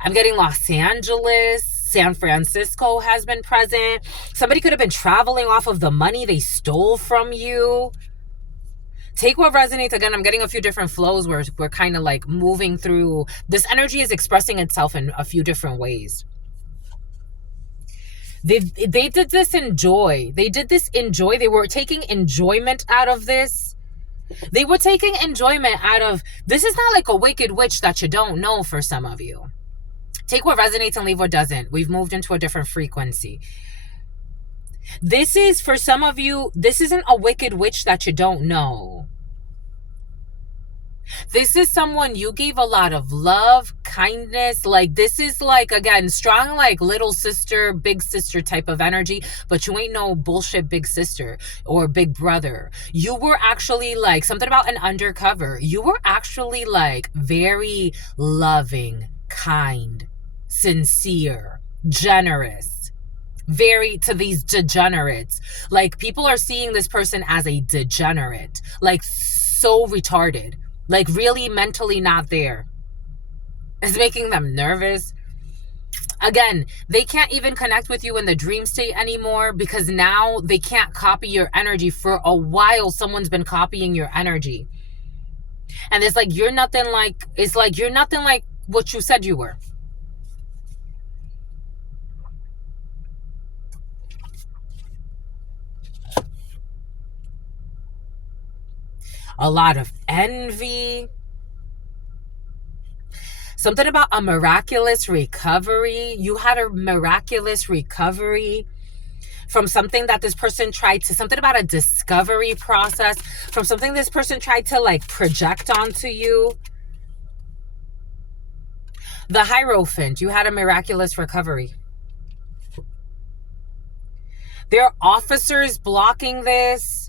I'm getting Los Angeles. San Francisco has been present. Somebody could have been traveling off of the money they stole from you. Take what resonates. Again, I'm getting a few different flows where we're kind of like moving through. This energy is expressing itself in a few different ways. They did this in joy. They did this in joy. They were taking enjoyment out of this. They were taking enjoyment out of, this is not like a wicked witch that you don't know for some of you. Take what resonates and leave what doesn't. We've moved into a different frequency. This is, for some of you, this isn't a wicked witch that you don't know. This is someone you gave a lot of love, kindness. Like, this is like, again, strong, like little sister, big sister type of energy, but you ain't no bullshit big sister or big brother. You were actually like, something about an undercover. You were actually like very loving, kind, sincere, generous, very to these degenerates. Like, people are seeing this person as a degenerate, like so retarded. Like, really mentally not there. It's making them nervous. Again, they can't even connect with you in the dream state anymore, because now they can't copy your energy. For a while, someone's been copying your energy. And it's like, you're nothing like what you said you were. A lot of envy. Something about a miraculous recovery. You had a miraculous recovery from something that this person tried to, something about a discovery process, from something this person tried to like project onto you. The Hierophant, you had a miraculous recovery. There are officers blocking this.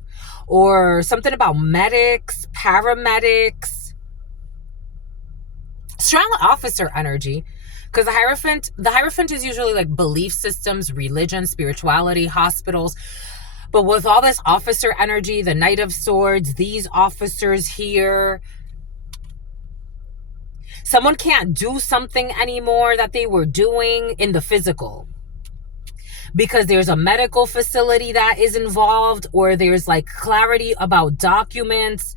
Or something about medics, paramedics. Strong officer energy. Because the Hierophant is usually like belief systems, religion, spirituality, hospitals. But with all this officer energy, the Knight of Swords, these officers here. Someone can't do something anymore that they were doing in the physical, because there's a medical facility that is involved, or there's like clarity about documents.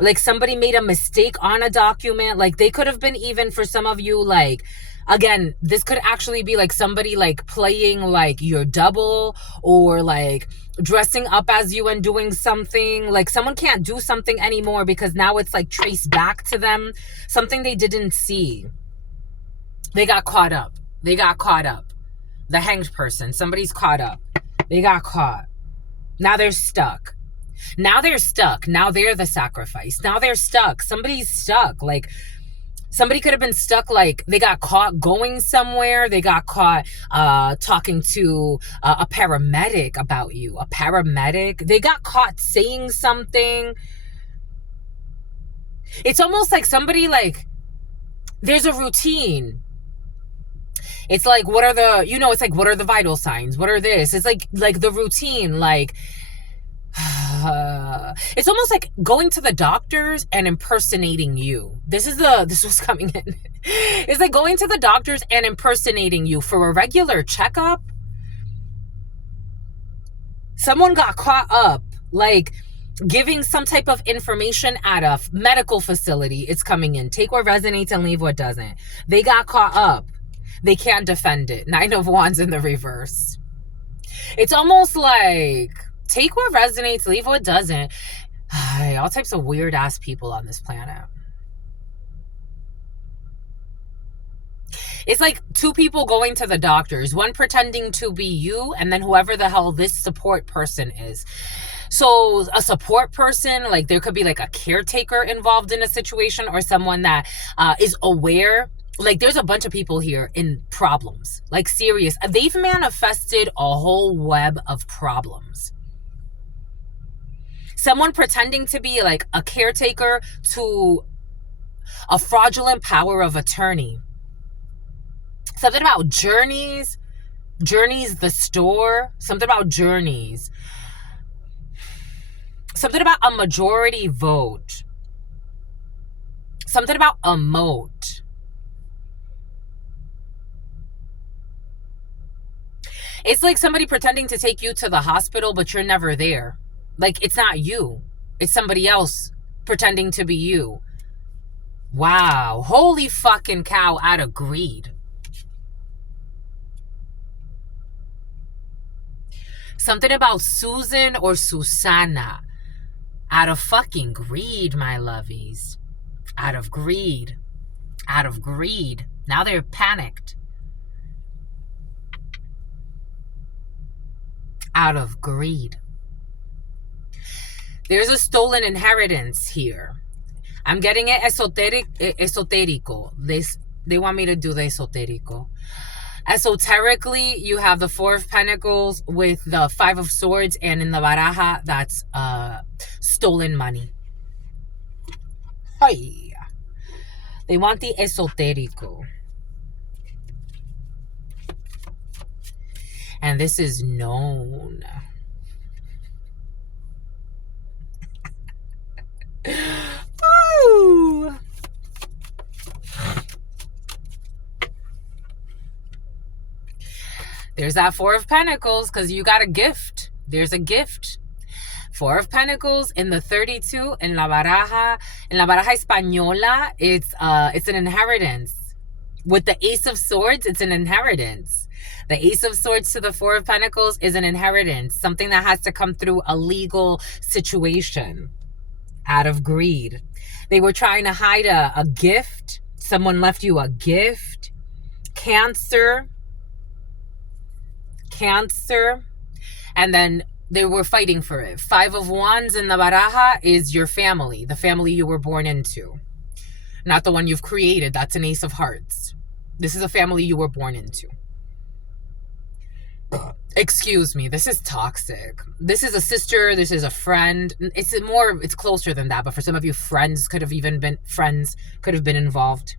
Like, somebody made a mistake on a document. Like, they could have been, even for some of you, like, again, this could actually be like somebody like playing like your double, or like dressing up as you and doing something. Like, someone can't do something anymore because now it's like traced back to them, something they didn't see. They got caught up. The Hanged person, somebody's caught up. They got caught. Now they're stuck. Now they're the sacrifice. Now they're stuck. Somebody's stuck. Like, somebody could have been stuck. Like, they got caught going somewhere. They got caught talking to a paramedic about you. A paramedic. They got caught saying something. It's almost like somebody, like, there's a routine. It's like, what are the, it's like, what are the vital signs? What are this? It's like the routine, like, it's almost like going to the doctors and impersonating you. This was coming in. It's like going to the doctors and impersonating you for a regular checkup. Someone got caught up, like, giving some type of information at a medical facility. It's coming in. Take what resonates and leave what doesn't. They got caught up. They can't defend it. 9 of Wands in the reverse. It's almost like, take what resonates, leave what doesn't. All types of weird ass people on this planet. It's like two people going to the doctors, one pretending to be you, and then whoever the hell this support person is. So a support person, like, there could be like a caretaker involved in a situation, or someone that is aware Like, there's a bunch of people here in problems. Like, serious. They've manifested a whole web of problems. Someone pretending to be like a caretaker to a fraudulent power of attorney. Something about Journeys the store. Something about Journeys. Something about a majority vote. Something about a moat. It's like somebody pretending to take you to the hospital, but you're never there. Like, it's not you. It's somebody else pretending to be you. Wow. Holy fucking cow, out of greed. Something about Susan or Susanna. Out of fucking greed, my lovies. Out of greed. Out of greed. Now they're panicked. Out of greed. There's a stolen inheritance here. I'm getting it esoterico. They want me to do the esoterico. Esoterically, you have the Four of Pentacles with the Five of Swords, and in the baraja, that's stolen money. Hi. They want the esoterico. And this is known. Ooh. There's that Four of Pentacles, because you got a gift. There's a gift. Four of Pentacles in the 32 in la baraja española, it's an inheritance. With the Ace of Swords, it's an inheritance. The Ace of Swords to the Four of Pentacles is an inheritance, something that has to come through a legal situation out of greed. They were trying to hide a gift. Someone left you a gift. Cancer. And then they were fighting for it. Five of Wands in the baraja is your family, the family you were born into. Not the one you've created. That's an Ace of Hearts. This is a family you were born into. Excuse me, this is toxic. This is a sister, this is a friend. It's closer than that, but for some of you, friends could have been involved.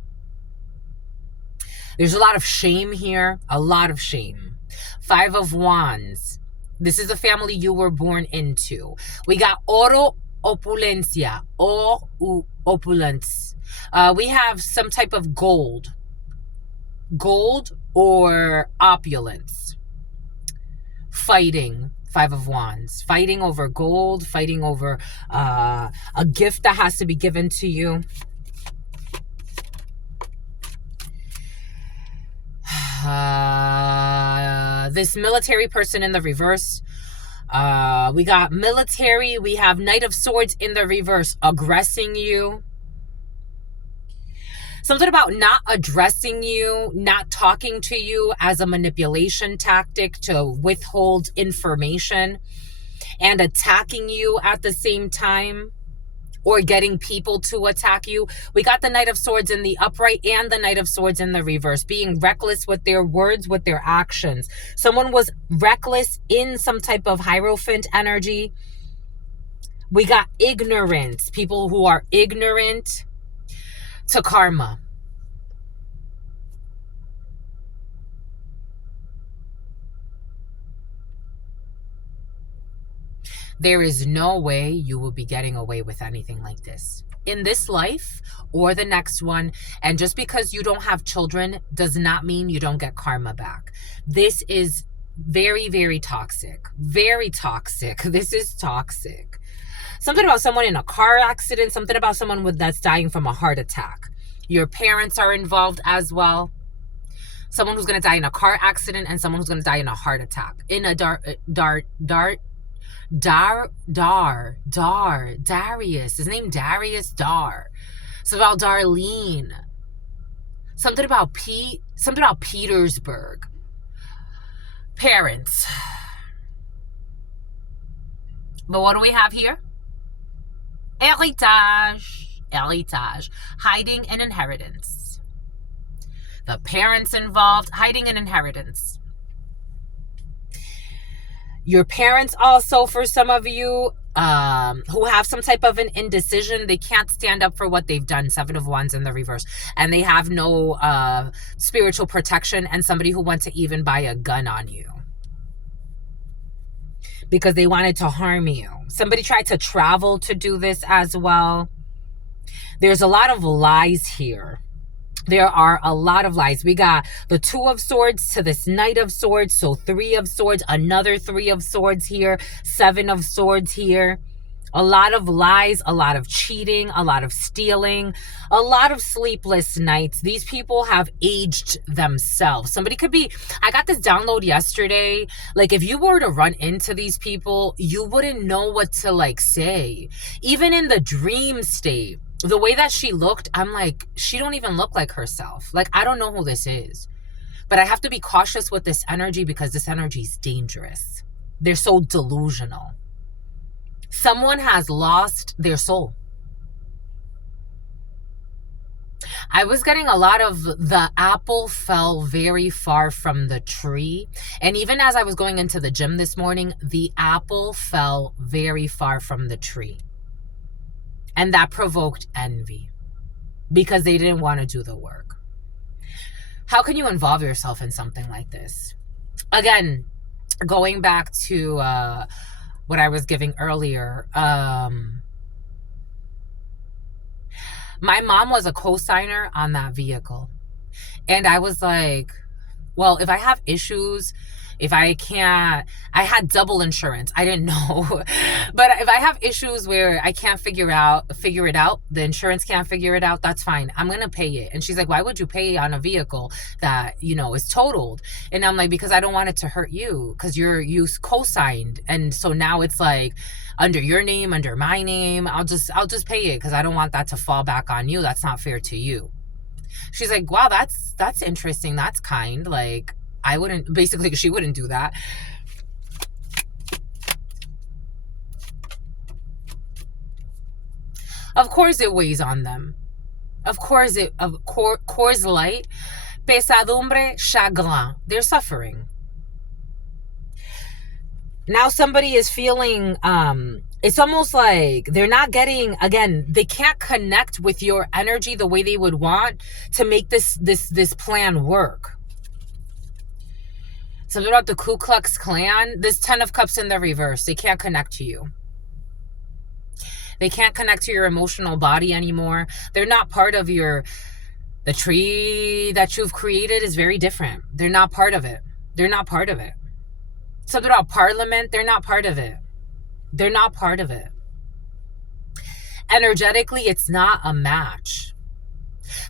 There's a lot of shame here, a lot of shame. Five of Wands. This is the family you were born into. We got oro opulencia, opulence. We have some type of gold or opulence. Fighting, Five of Wands. Fighting over gold, fighting over a gift that has to be given to you. This military person in the reverse. We got military. We have Knight of Swords in the reverse, aggressing you. Something about not addressing you, not talking to you as a manipulation tactic to withhold information, and attacking you at the same time, or getting people to attack you. We got the Knight of Swords in the upright and the Knight of Swords in the reverse, being reckless with their words, with their actions. Someone was reckless in some type of Hierophant energy. We got ignorance, people who are ignorant to karma. There is no way you will be getting away with anything like this in this life or the next one. And just because you don't have children does not mean you don't get karma back. This is very, very toxic. Very toxic. This is toxic. Something about someone in a car accident. Something about someone that's dying from a heart attack. Your parents are involved as well. Someone who's going to die in a car accident and someone who's going to die in a heart attack. In a Darius. His name Darius Dar. It's about Darlene. Something about Petersburg. Parents. But what do we have here? Heritage. Hiding an inheritance. the parents involved, hiding an inheritance. Your parents also, for some of you, who have some type of an indecision, they can't stand up for what they've done. 7 of Wands in the reverse. And they have no spiritual protection, and somebody who wants to even buy a gun on you because they wanted to harm you. Somebody tried to travel to do this as well. There's a lot of lies here. There are a lot of lies. We got the 2 of Swords to this Knight of Swords. So 3 of Swords, another 3 of Swords here, 7 of Swords here. A lot of lies, a lot of cheating, a lot of stealing, a lot of sleepless nights. These people have aged themselves. Somebody could be, I got this download yesterday. Like, if you were to run into these people, you wouldn't know what to like say. Even in the dream state, the way that she looked, I'm like, she don't even look like herself. Like, I don't know who this is. But I have to be cautious with this energy because this energy is dangerous. They're so delusional. Someone has lost their soul. I was getting a lot of the apple fell very far from the tree. And even as I was going into the gym this morning, the apple fell very far from the tree. And that provoked envy because they didn't want to do the work. How can you involve yourself in something like this? Again, going back to what I was giving earlier, my mom was a co-signer on that vehicle. And I was like, well, if I have issues, if I can't, I had double insurance. I didn't know. But if I have issues where I can't figure it out, the insurance can't figure it out, that's fine. I'm going to pay it. And she's like, why would you pay on a vehicle that, you know, is totaled? And I'm like, because I don't want it to hurt you, because you co-signed. And so now it's like under your name, under my name, I'll just pay it because I don't want that to fall back on you. That's not fair to you. She's like, wow, that's interesting. That's kind. Like, I wouldn't, basically, she wouldn't do that. Of course it weighs on them. Of course Coors Light, pesadumbre, chagrin. They're suffering. Now somebody is feeling, it's almost like they're not getting, again, they can't connect with your energy the way they would want to make this plan work. Something about the Ku Klux Klan, this 10 of Cups in the reverse, they can't connect to you. They can't connect to your emotional body anymore. They're not part of the tree that you've created is very different. They're not part of it. They're not part of it. Something about Parliament, they're not part of it. They're not part of it. Energetically, it's not a match.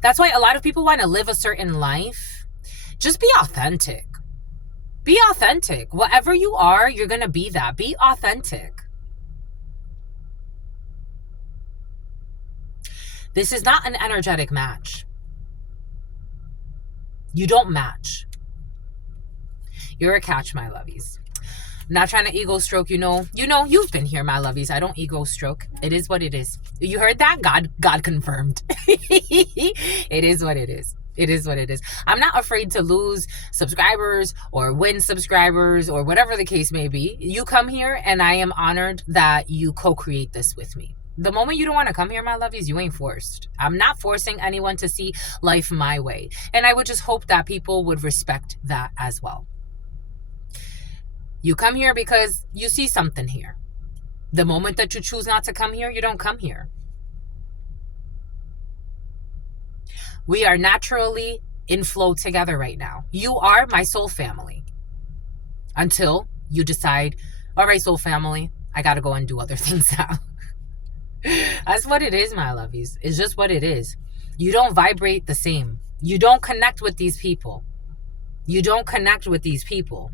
That's why a lot of people want to live a certain life. Just be authentic. Be authentic. Whatever you are, you're going to be that. Be authentic. This is not an energetic match. You don't match. You're a catch, my lovies. I'm not trying to ego stroke, you know, you've been here, my lovies. I don't ego stroke. It is what it is. You heard that? God confirmed. It is what it is. It is what it is. I'm not afraid to lose subscribers or win subscribers or whatever the case may be. You come here and I am honored that you co-create this with me. The moment you don't want to come here, my lovies, you ain't forced. I'm not forcing anyone to see life my way. And I would just hope that people would respect that as well. You come here because you see something here. The moment that you choose not to come here, you don't come here. We are naturally in flow together right now. You are my soul family. Until you decide, all right, soul family, I got to go and do other things now. That's what it is, my lovies. It's just what it is. You don't vibrate the same. You don't connect with these people. You don't connect with these people.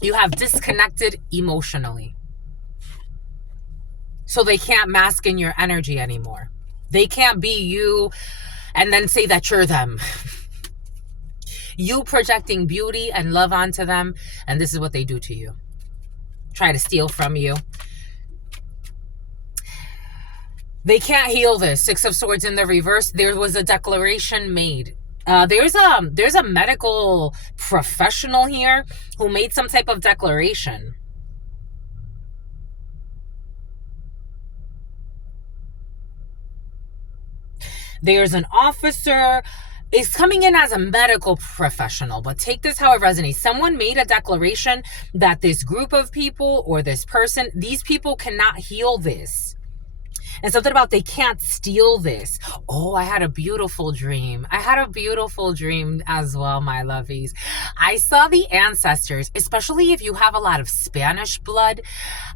You have disconnected emotionally. So they can't mask in your energy anymore. They can't be you and then say that you're them. You projecting beauty and love onto them, and this is what they do to you. Try to steal from you. They can't heal this. Six of Swords in the reverse. There was a declaration made. There's a medical professional here who made some type of declaration. There's an officer. Is coming in as a medical professional, but take this how it resonates. Someone made a declaration that this group of people or this person, these people cannot heal this. And something about they can't steal this. Oh, I had a beautiful dream. I had a beautiful dream as well, my lovies. I saw the ancestors, especially if you have a lot of Spanish blood.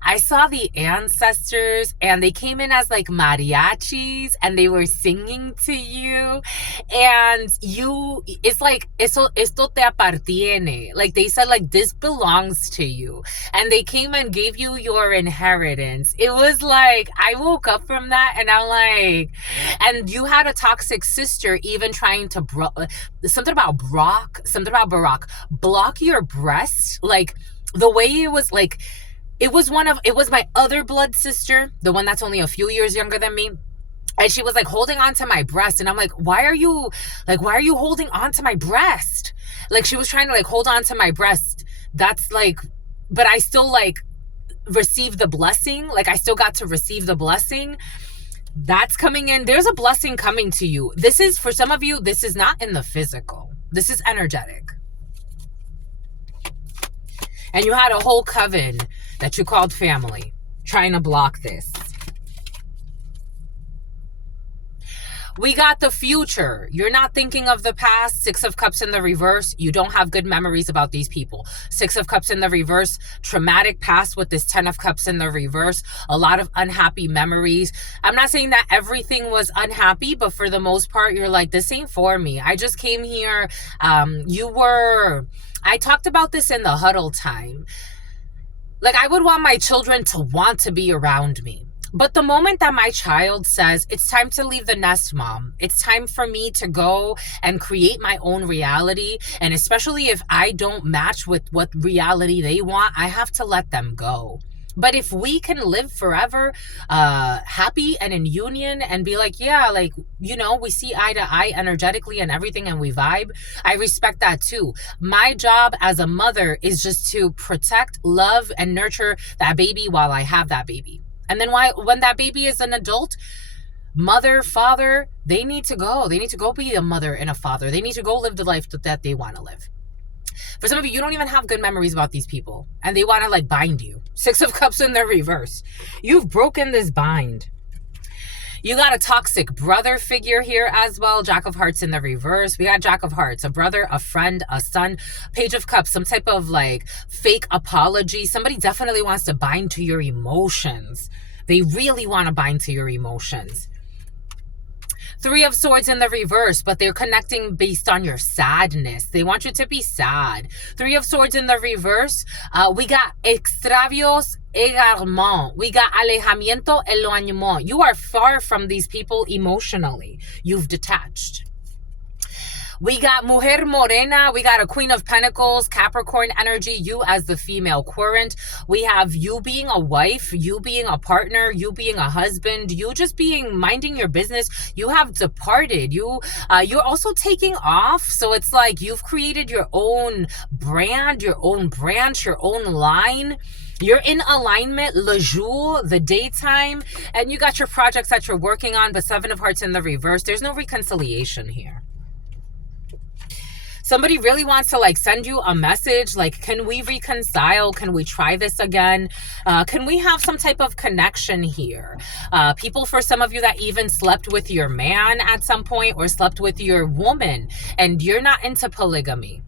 I saw the ancestors and they came in as like mariachis and they were singing to you. And you, it's like, esto te appartiene. Like they said, like, this belongs to you. And they came and gave you your inheritance. It was like, I woke up from that and I'm like, and you had a toxic sister even trying to something about Barack block your breast. Like the way it was, like it was my other blood sister, the one that's only a few years younger than me. And she was like holding on to my breast. And I'm like, why are you holding on to my breast? Like she was trying to like hold on to my breast. That's like, but I still like receive the blessing. Like I still got to receive the blessing. That's coming in. There's a blessing coming to you. This is, for some of you, this is not in the physical. This is energetic. And you had a whole coven that you called family trying to block this. We got the future. You're not thinking of the past. Six of Cups in the reverse. You don't have good memories about these people. Six of Cups in the reverse. Traumatic past with this 10 of Cups in the reverse. A lot of unhappy memories. I'm not saying that everything was unhappy, but for the most part, you're like, this ain't for me. I just came here. I talked about this in the huddle time. Like, I would want my children to want to be around me. But the moment that my child says, it's time to leave the nest, mom, it's time for me to go and create my own reality, and especially if I don't match with what reality they want, I have to let them go. But if we can live forever happy and in union and be like, yeah, like, you know, we see eye to eye energetically and everything and we vibe, I respect that too. My job as a mother is just to protect, love, and nurture that baby while I have that baby. And then when that baby is an adult, mother, father, they need to go. They need to go be a mother and a father. They need to go live the life that they want to live. For some of you, you don't even have good memories about these people. And they want to like bind you. Six of Cups in the reverse. You've broken this bind. You got a toxic brother figure here as well. Jack of Hearts in the reverse. We got Jack of Hearts, a brother, a friend, a son. Page of Cups, some type of like fake apology. Somebody definitely wants to bind to your emotions. They really want to bind to your emotions. Three of Swords in the reverse, but they're connecting based on your sadness. They want you to be sad. Three of Swords in the reverse. We got extravios, égarement. We got alejamiento, éloignement. You are far from these people emotionally. You've detached. We got Mujer Morena. We got a Queen of Pentacles, Capricorn energy, you as the female querent. We have you being a wife, you being a partner, you being a husband, you just being minding your business. You have departed. You're also taking off. So it's like you've created your own brand, your own branch, your own line. You're in alignment, le jour, the daytime, and you got your projects that you're working on, but Seven of Hearts in the reverse. There's no reconciliation here. Somebody really wants to like send you a message like, can we reconcile? Can we try this again? Can we have some type of connection here? People, for some of you that even slept with your man at some point or slept with your woman and you're not into polygamy.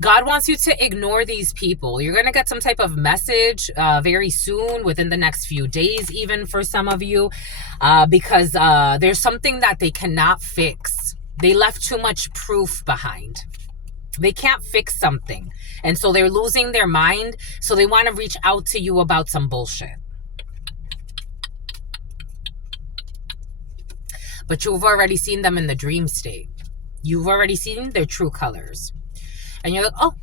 God wants you to ignore these people. You're going to get some type of message very soon, within the next few days, even for some of you, because there's something that they cannot fix. They left too much proof behind. They can't fix something. And so they're losing their mind. So they want to reach out to you about some bullshit. But you've already seen them in the dream state. You've already seen their true colors. And you're like, oh,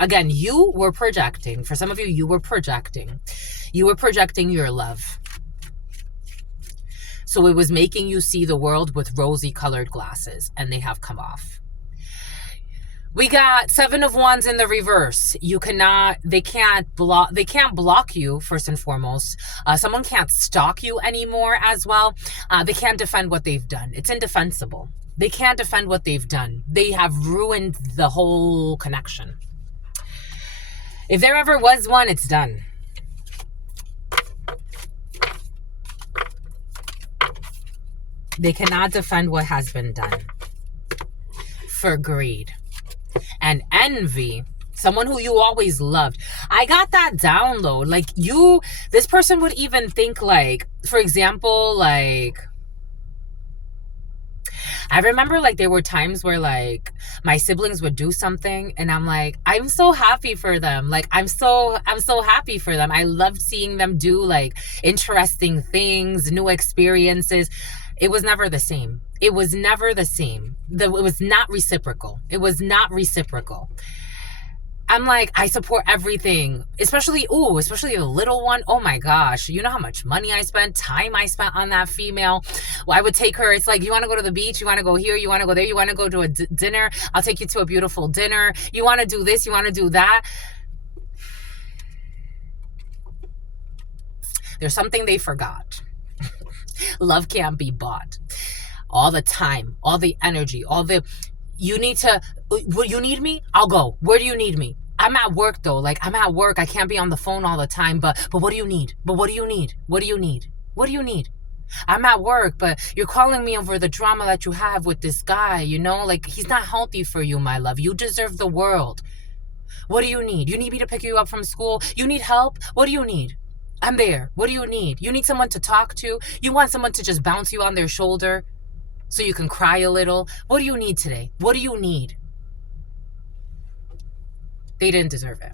again, you were projecting. For some of you, you were projecting. You were projecting your love. So it was making you see the world with rosy colored glasses, and they have come off. We got 7 of Wands in the reverse. They can't block you, first and foremost. Someone can't stalk you anymore as well. They can't defend what they've done. It's indefensible. They can't defend what they've done. They have ruined the whole connection. If there ever was one, it's done. They cannot defend what has been done. For greed and envy, someone who you always loved. I got that download. Like this person would even think like, for example, like, I remember like there were times where like my siblings would do something and I'm like, I'm so happy for them. Like I'm so happy for them. I loved seeing them do like interesting things, new experiences. It was never the same. It was never the same. It was not reciprocal. It was not reciprocal. I'm like, I support everything, especially the little one. Oh my gosh. You know how much money I spent, time I spent on that female. Well, I would take her. It's like, you want to go to the beach? You want to go here? You want to go there? You want to go to a dinner? I'll take you to a beautiful dinner. You want to do this? You want to do that? There's something they forgot. Love can't be bought. All the time, all the energy, you need me? I'll go. Where do you need me? I'm at work though. Like I'm at work. I can't be on the phone all the time, but what do you need? But what do you need? What do you need? What do you need? I'm at work, but you're calling me over the drama that you have with this guy, you know? Like he's not healthy for you, my love. You deserve the world. What do you need? You need me to pick you up from school? You need help? What do you need? I'm there. What do you need? You need someone to talk to? You want someone to just bounce you on their shoulder so you can cry a little? What do you need today? What do you need? They didn't deserve it.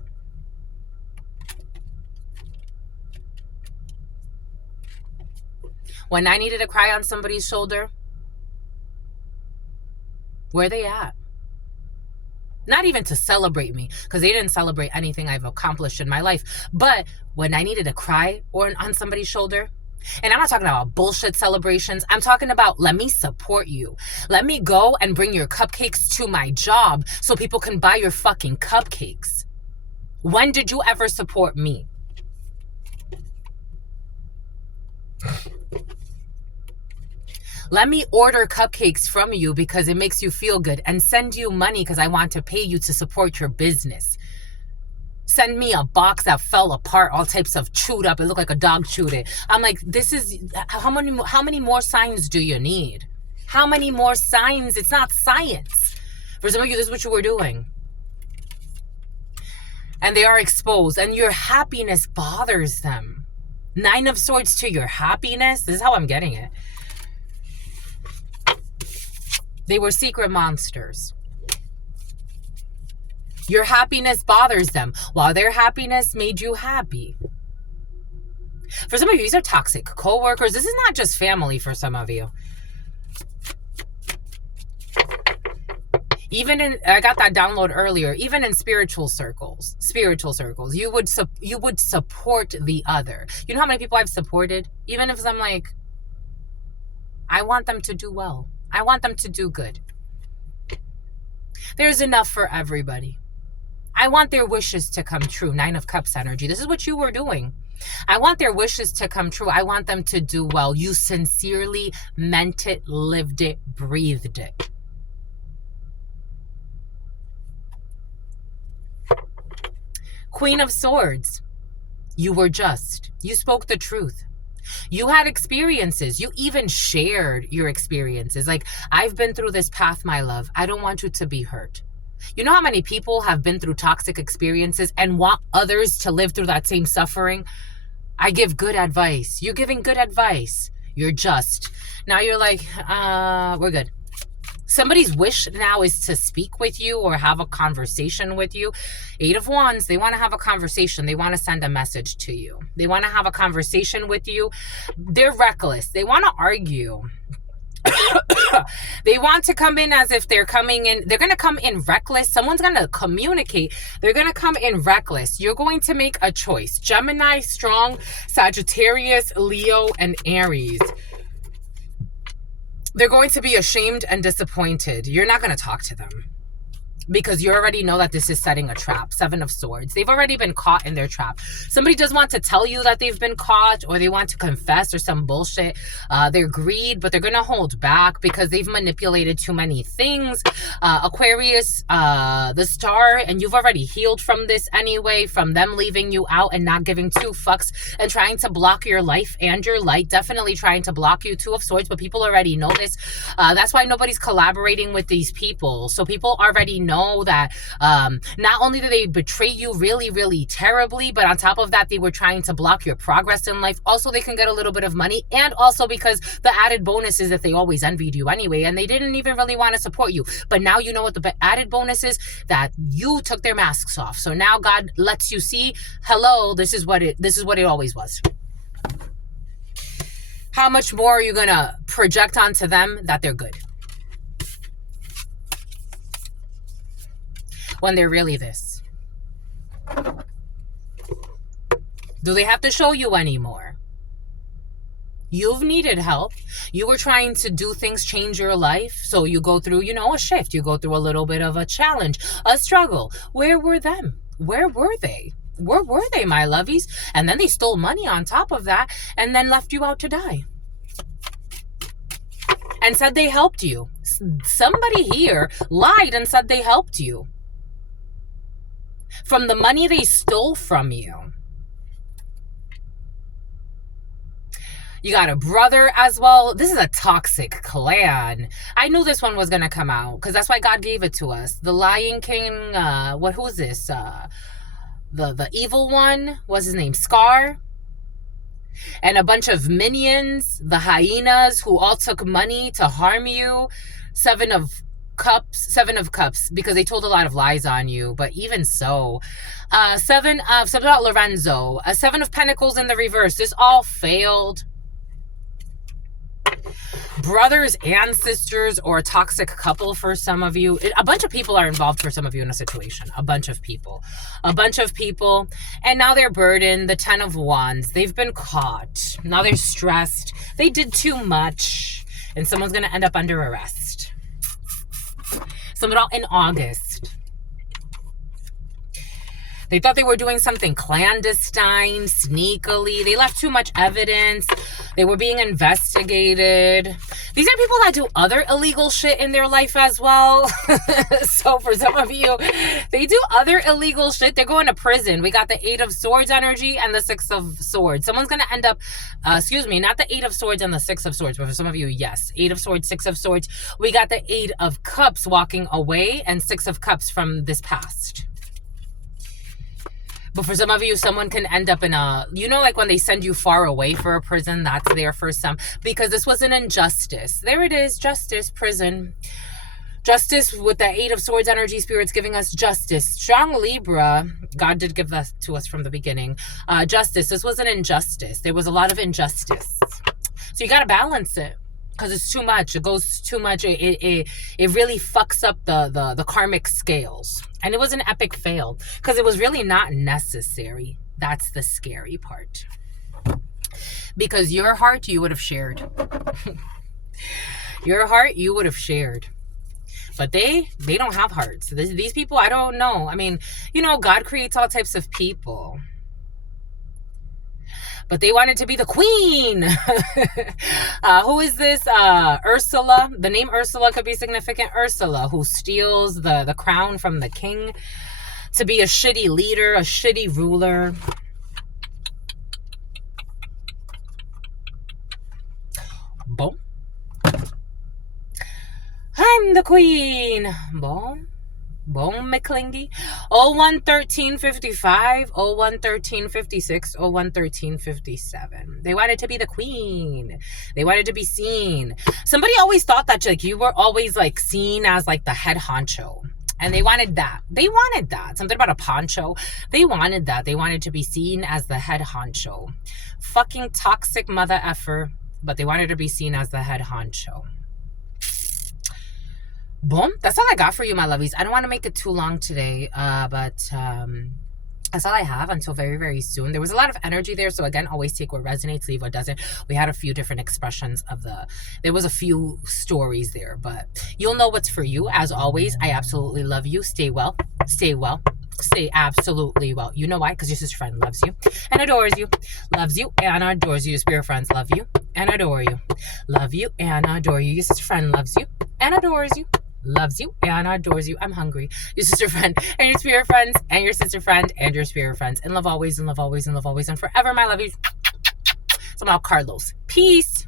When I needed to cry on somebody's shoulder, where they at? Not even to celebrate me, because they didn't celebrate anything I've accomplished in my life. But when I needed to cry on somebody's shoulder, and I'm not talking about bullshit celebrations. I'm talking about, let me support you. Let me go and bring your cupcakes to my job so people can buy your fucking cupcakes. When did you ever support me? Let me order cupcakes from you because it makes you feel good, and send you money because I want to pay you to support your business. Send me a box that fell apart, all types of chewed up. It looked like a dog chewed it. I'm like, this is, how many more signs do you need? How many more signs? It's not science. For some of you, this is what you were doing. And they are exposed, and your happiness bothers them. 9 of Swords to your happiness. This is how I'm getting it. They were secret monsters. Your happiness bothers them, while their happiness made you happy. For some of you, these are toxic co-workers. This is not just family for some of you. I got that download earlier, even in spiritual circles, you would support the other. You know how many people I've supported? Even if I'm like, I want them to do well. I want them to do good. There's enough for everybody. I want their wishes to come true. 9 of Cups energy. This is what you were doing. I want their wishes to come true. I want them to do well. You sincerely meant it, lived it, breathed it. Queen of Swords. You were just. You spoke the truth. You had experiences. You even shared your experiences. Like, I've been through this path, my love. I don't want you to be hurt. You know how many people have been through toxic experiences and want others to live through that same suffering? I give good advice. You're giving good advice. You're just. Now you're like, we're good. Somebody's wish now is to speak with you or have a conversation with you. 8 of Wands, they want to have a conversation. They want to send a message to you. They want to have a conversation with you. They're reckless. They want to argue. They want to come in as if they're coming in. They're going to come in reckless. Someone's going to communicate. They're going to come in reckless. You're going to make a choice. Gemini, strong, Sagittarius, Leo, and Aries. They're going to be ashamed and disappointed. You're not going to talk to them, because you already know that this is setting a trap. Seven of Swords. They've already been caught in their trap. Somebody does want to tell you that they've been caught, or they want to confess or some bullshit. They're greed, but they're going to hold back because they've manipulated too many things. Aquarius, the star, and you've already healed from this anyway, from them leaving you out and not giving two fucks and trying to block your life and your light. Definitely trying to block you. Two of Swords, but people already know this. That's why nobody's collaborating with these people. So people already know that not only did they betray you really, really terribly, but on top of that, they were trying to block your progress in life. Also, they can get a little bit of money, and also because the added bonus is that they always envied you anyway, and they didn't even really want to support you. But now you know what the added bonus is, that you took their masks off. So now God lets you see, hello, this is what it always was. How much more are you gonna project onto them that they're good, when they're really this? Do they have to show you anymore? You've needed help. You were trying to do things, change your life. So you go through, a shift. You go through a little bit of a challenge, a struggle. Where were them? Where were they? Where were they, my lovies? And then they stole money on top of that and then left you out to die. And said they helped you. Somebody here lied and said they helped you from the money they stole from you. You got a brother as well. This is a toxic clan. I knew this one was going to come out because that's why God gave it to us. The Lion King, who's this? The evil one, what's his name? Scar. And a bunch of minions, the hyenas, who all took money to harm you. Seven of Cups, because they told a lot of lies on you, but even so. Something about Lorenzo. Seven of Pentacles in the reverse. This all failed. Brothers and sisters, or a toxic couple for some of you. A bunch of people are involved for some of you in a situation. A bunch of people. And now they're burdened. The 10 of Wands. They've been caught. Now they're stressed. They did too much. And someone's going to end up under arrest. In August. They thought they were doing something clandestine, sneakily. They left too much evidence. They were being investigated. These are people that do other illegal shit in their life as well. So for some of you, they do other illegal shit. They're going to prison. We got the 8 of Swords energy and the 6 of Swords. Someone's going to end up, not the 8 of Swords and the 6 of Swords, but for some of you, yes. 8 of Swords, 6 of Swords. We got the 8 of Cups walking away and 6 of Cups from this past. But for some of you, someone can end up in a, like when they send you far away for a prison, that's there for some. Because this was an injustice. There it is, justice, prison. Justice with the 8 of Swords energy, Spirit's giving us justice. Strong Libra, God did give that to us from the beginning. Justice, this was an injustice. There was a lot of injustice. So you got to balance it. Because it's too much. It goes too much. It really fucks up the karmic scales. And it was an epic fail. Because it was really not necessary. That's the scary part. Because your heart, you would have shared. Your heart, you would have shared. But they don't have hearts. These people, I don't know. I mean, God creates all types of people. But they wanted to be the queen. Who is this? Ursula. The name Ursula could be significant. Ursula, who steals the crown from the king to be a shitty leader, a shitty ruler. Boom. I'm the queen. Boom. Boom, McClingy. 011355, 011356, 011357. They wanted to be the queen. They wanted to be seen. Somebody always thought that you were always seen as the head honcho. And they wanted that. They wanted that. Something about a poncho. They wanted that. They wanted to be seen as the head honcho. Fucking toxic mother effer. But they wanted to be seen as the head honcho. Boom. That's all I got for you, my lovies. I don't want to make it too long today, but That's all I have until very, very soon. There was a lot of energy there. So again, always take what resonates, leave what doesn't. We had a few different expressions of there was a few stories there, but you'll know what's for you. As always, I absolutely love you. Stay well, stay well, stay absolutely well. You know why? Because your sister friend loves you and adores you, loves you and adores you. Your spirit friends love you and adore you, love you and adore you. Your sister friend loves you and adores you, loves you and adores you. I'm hungry. Your sister friend and your spirit friends and your sister friend and your spirit friends. And love always and love always and love always and forever. My love you. So I'm out, Carlos. Peace.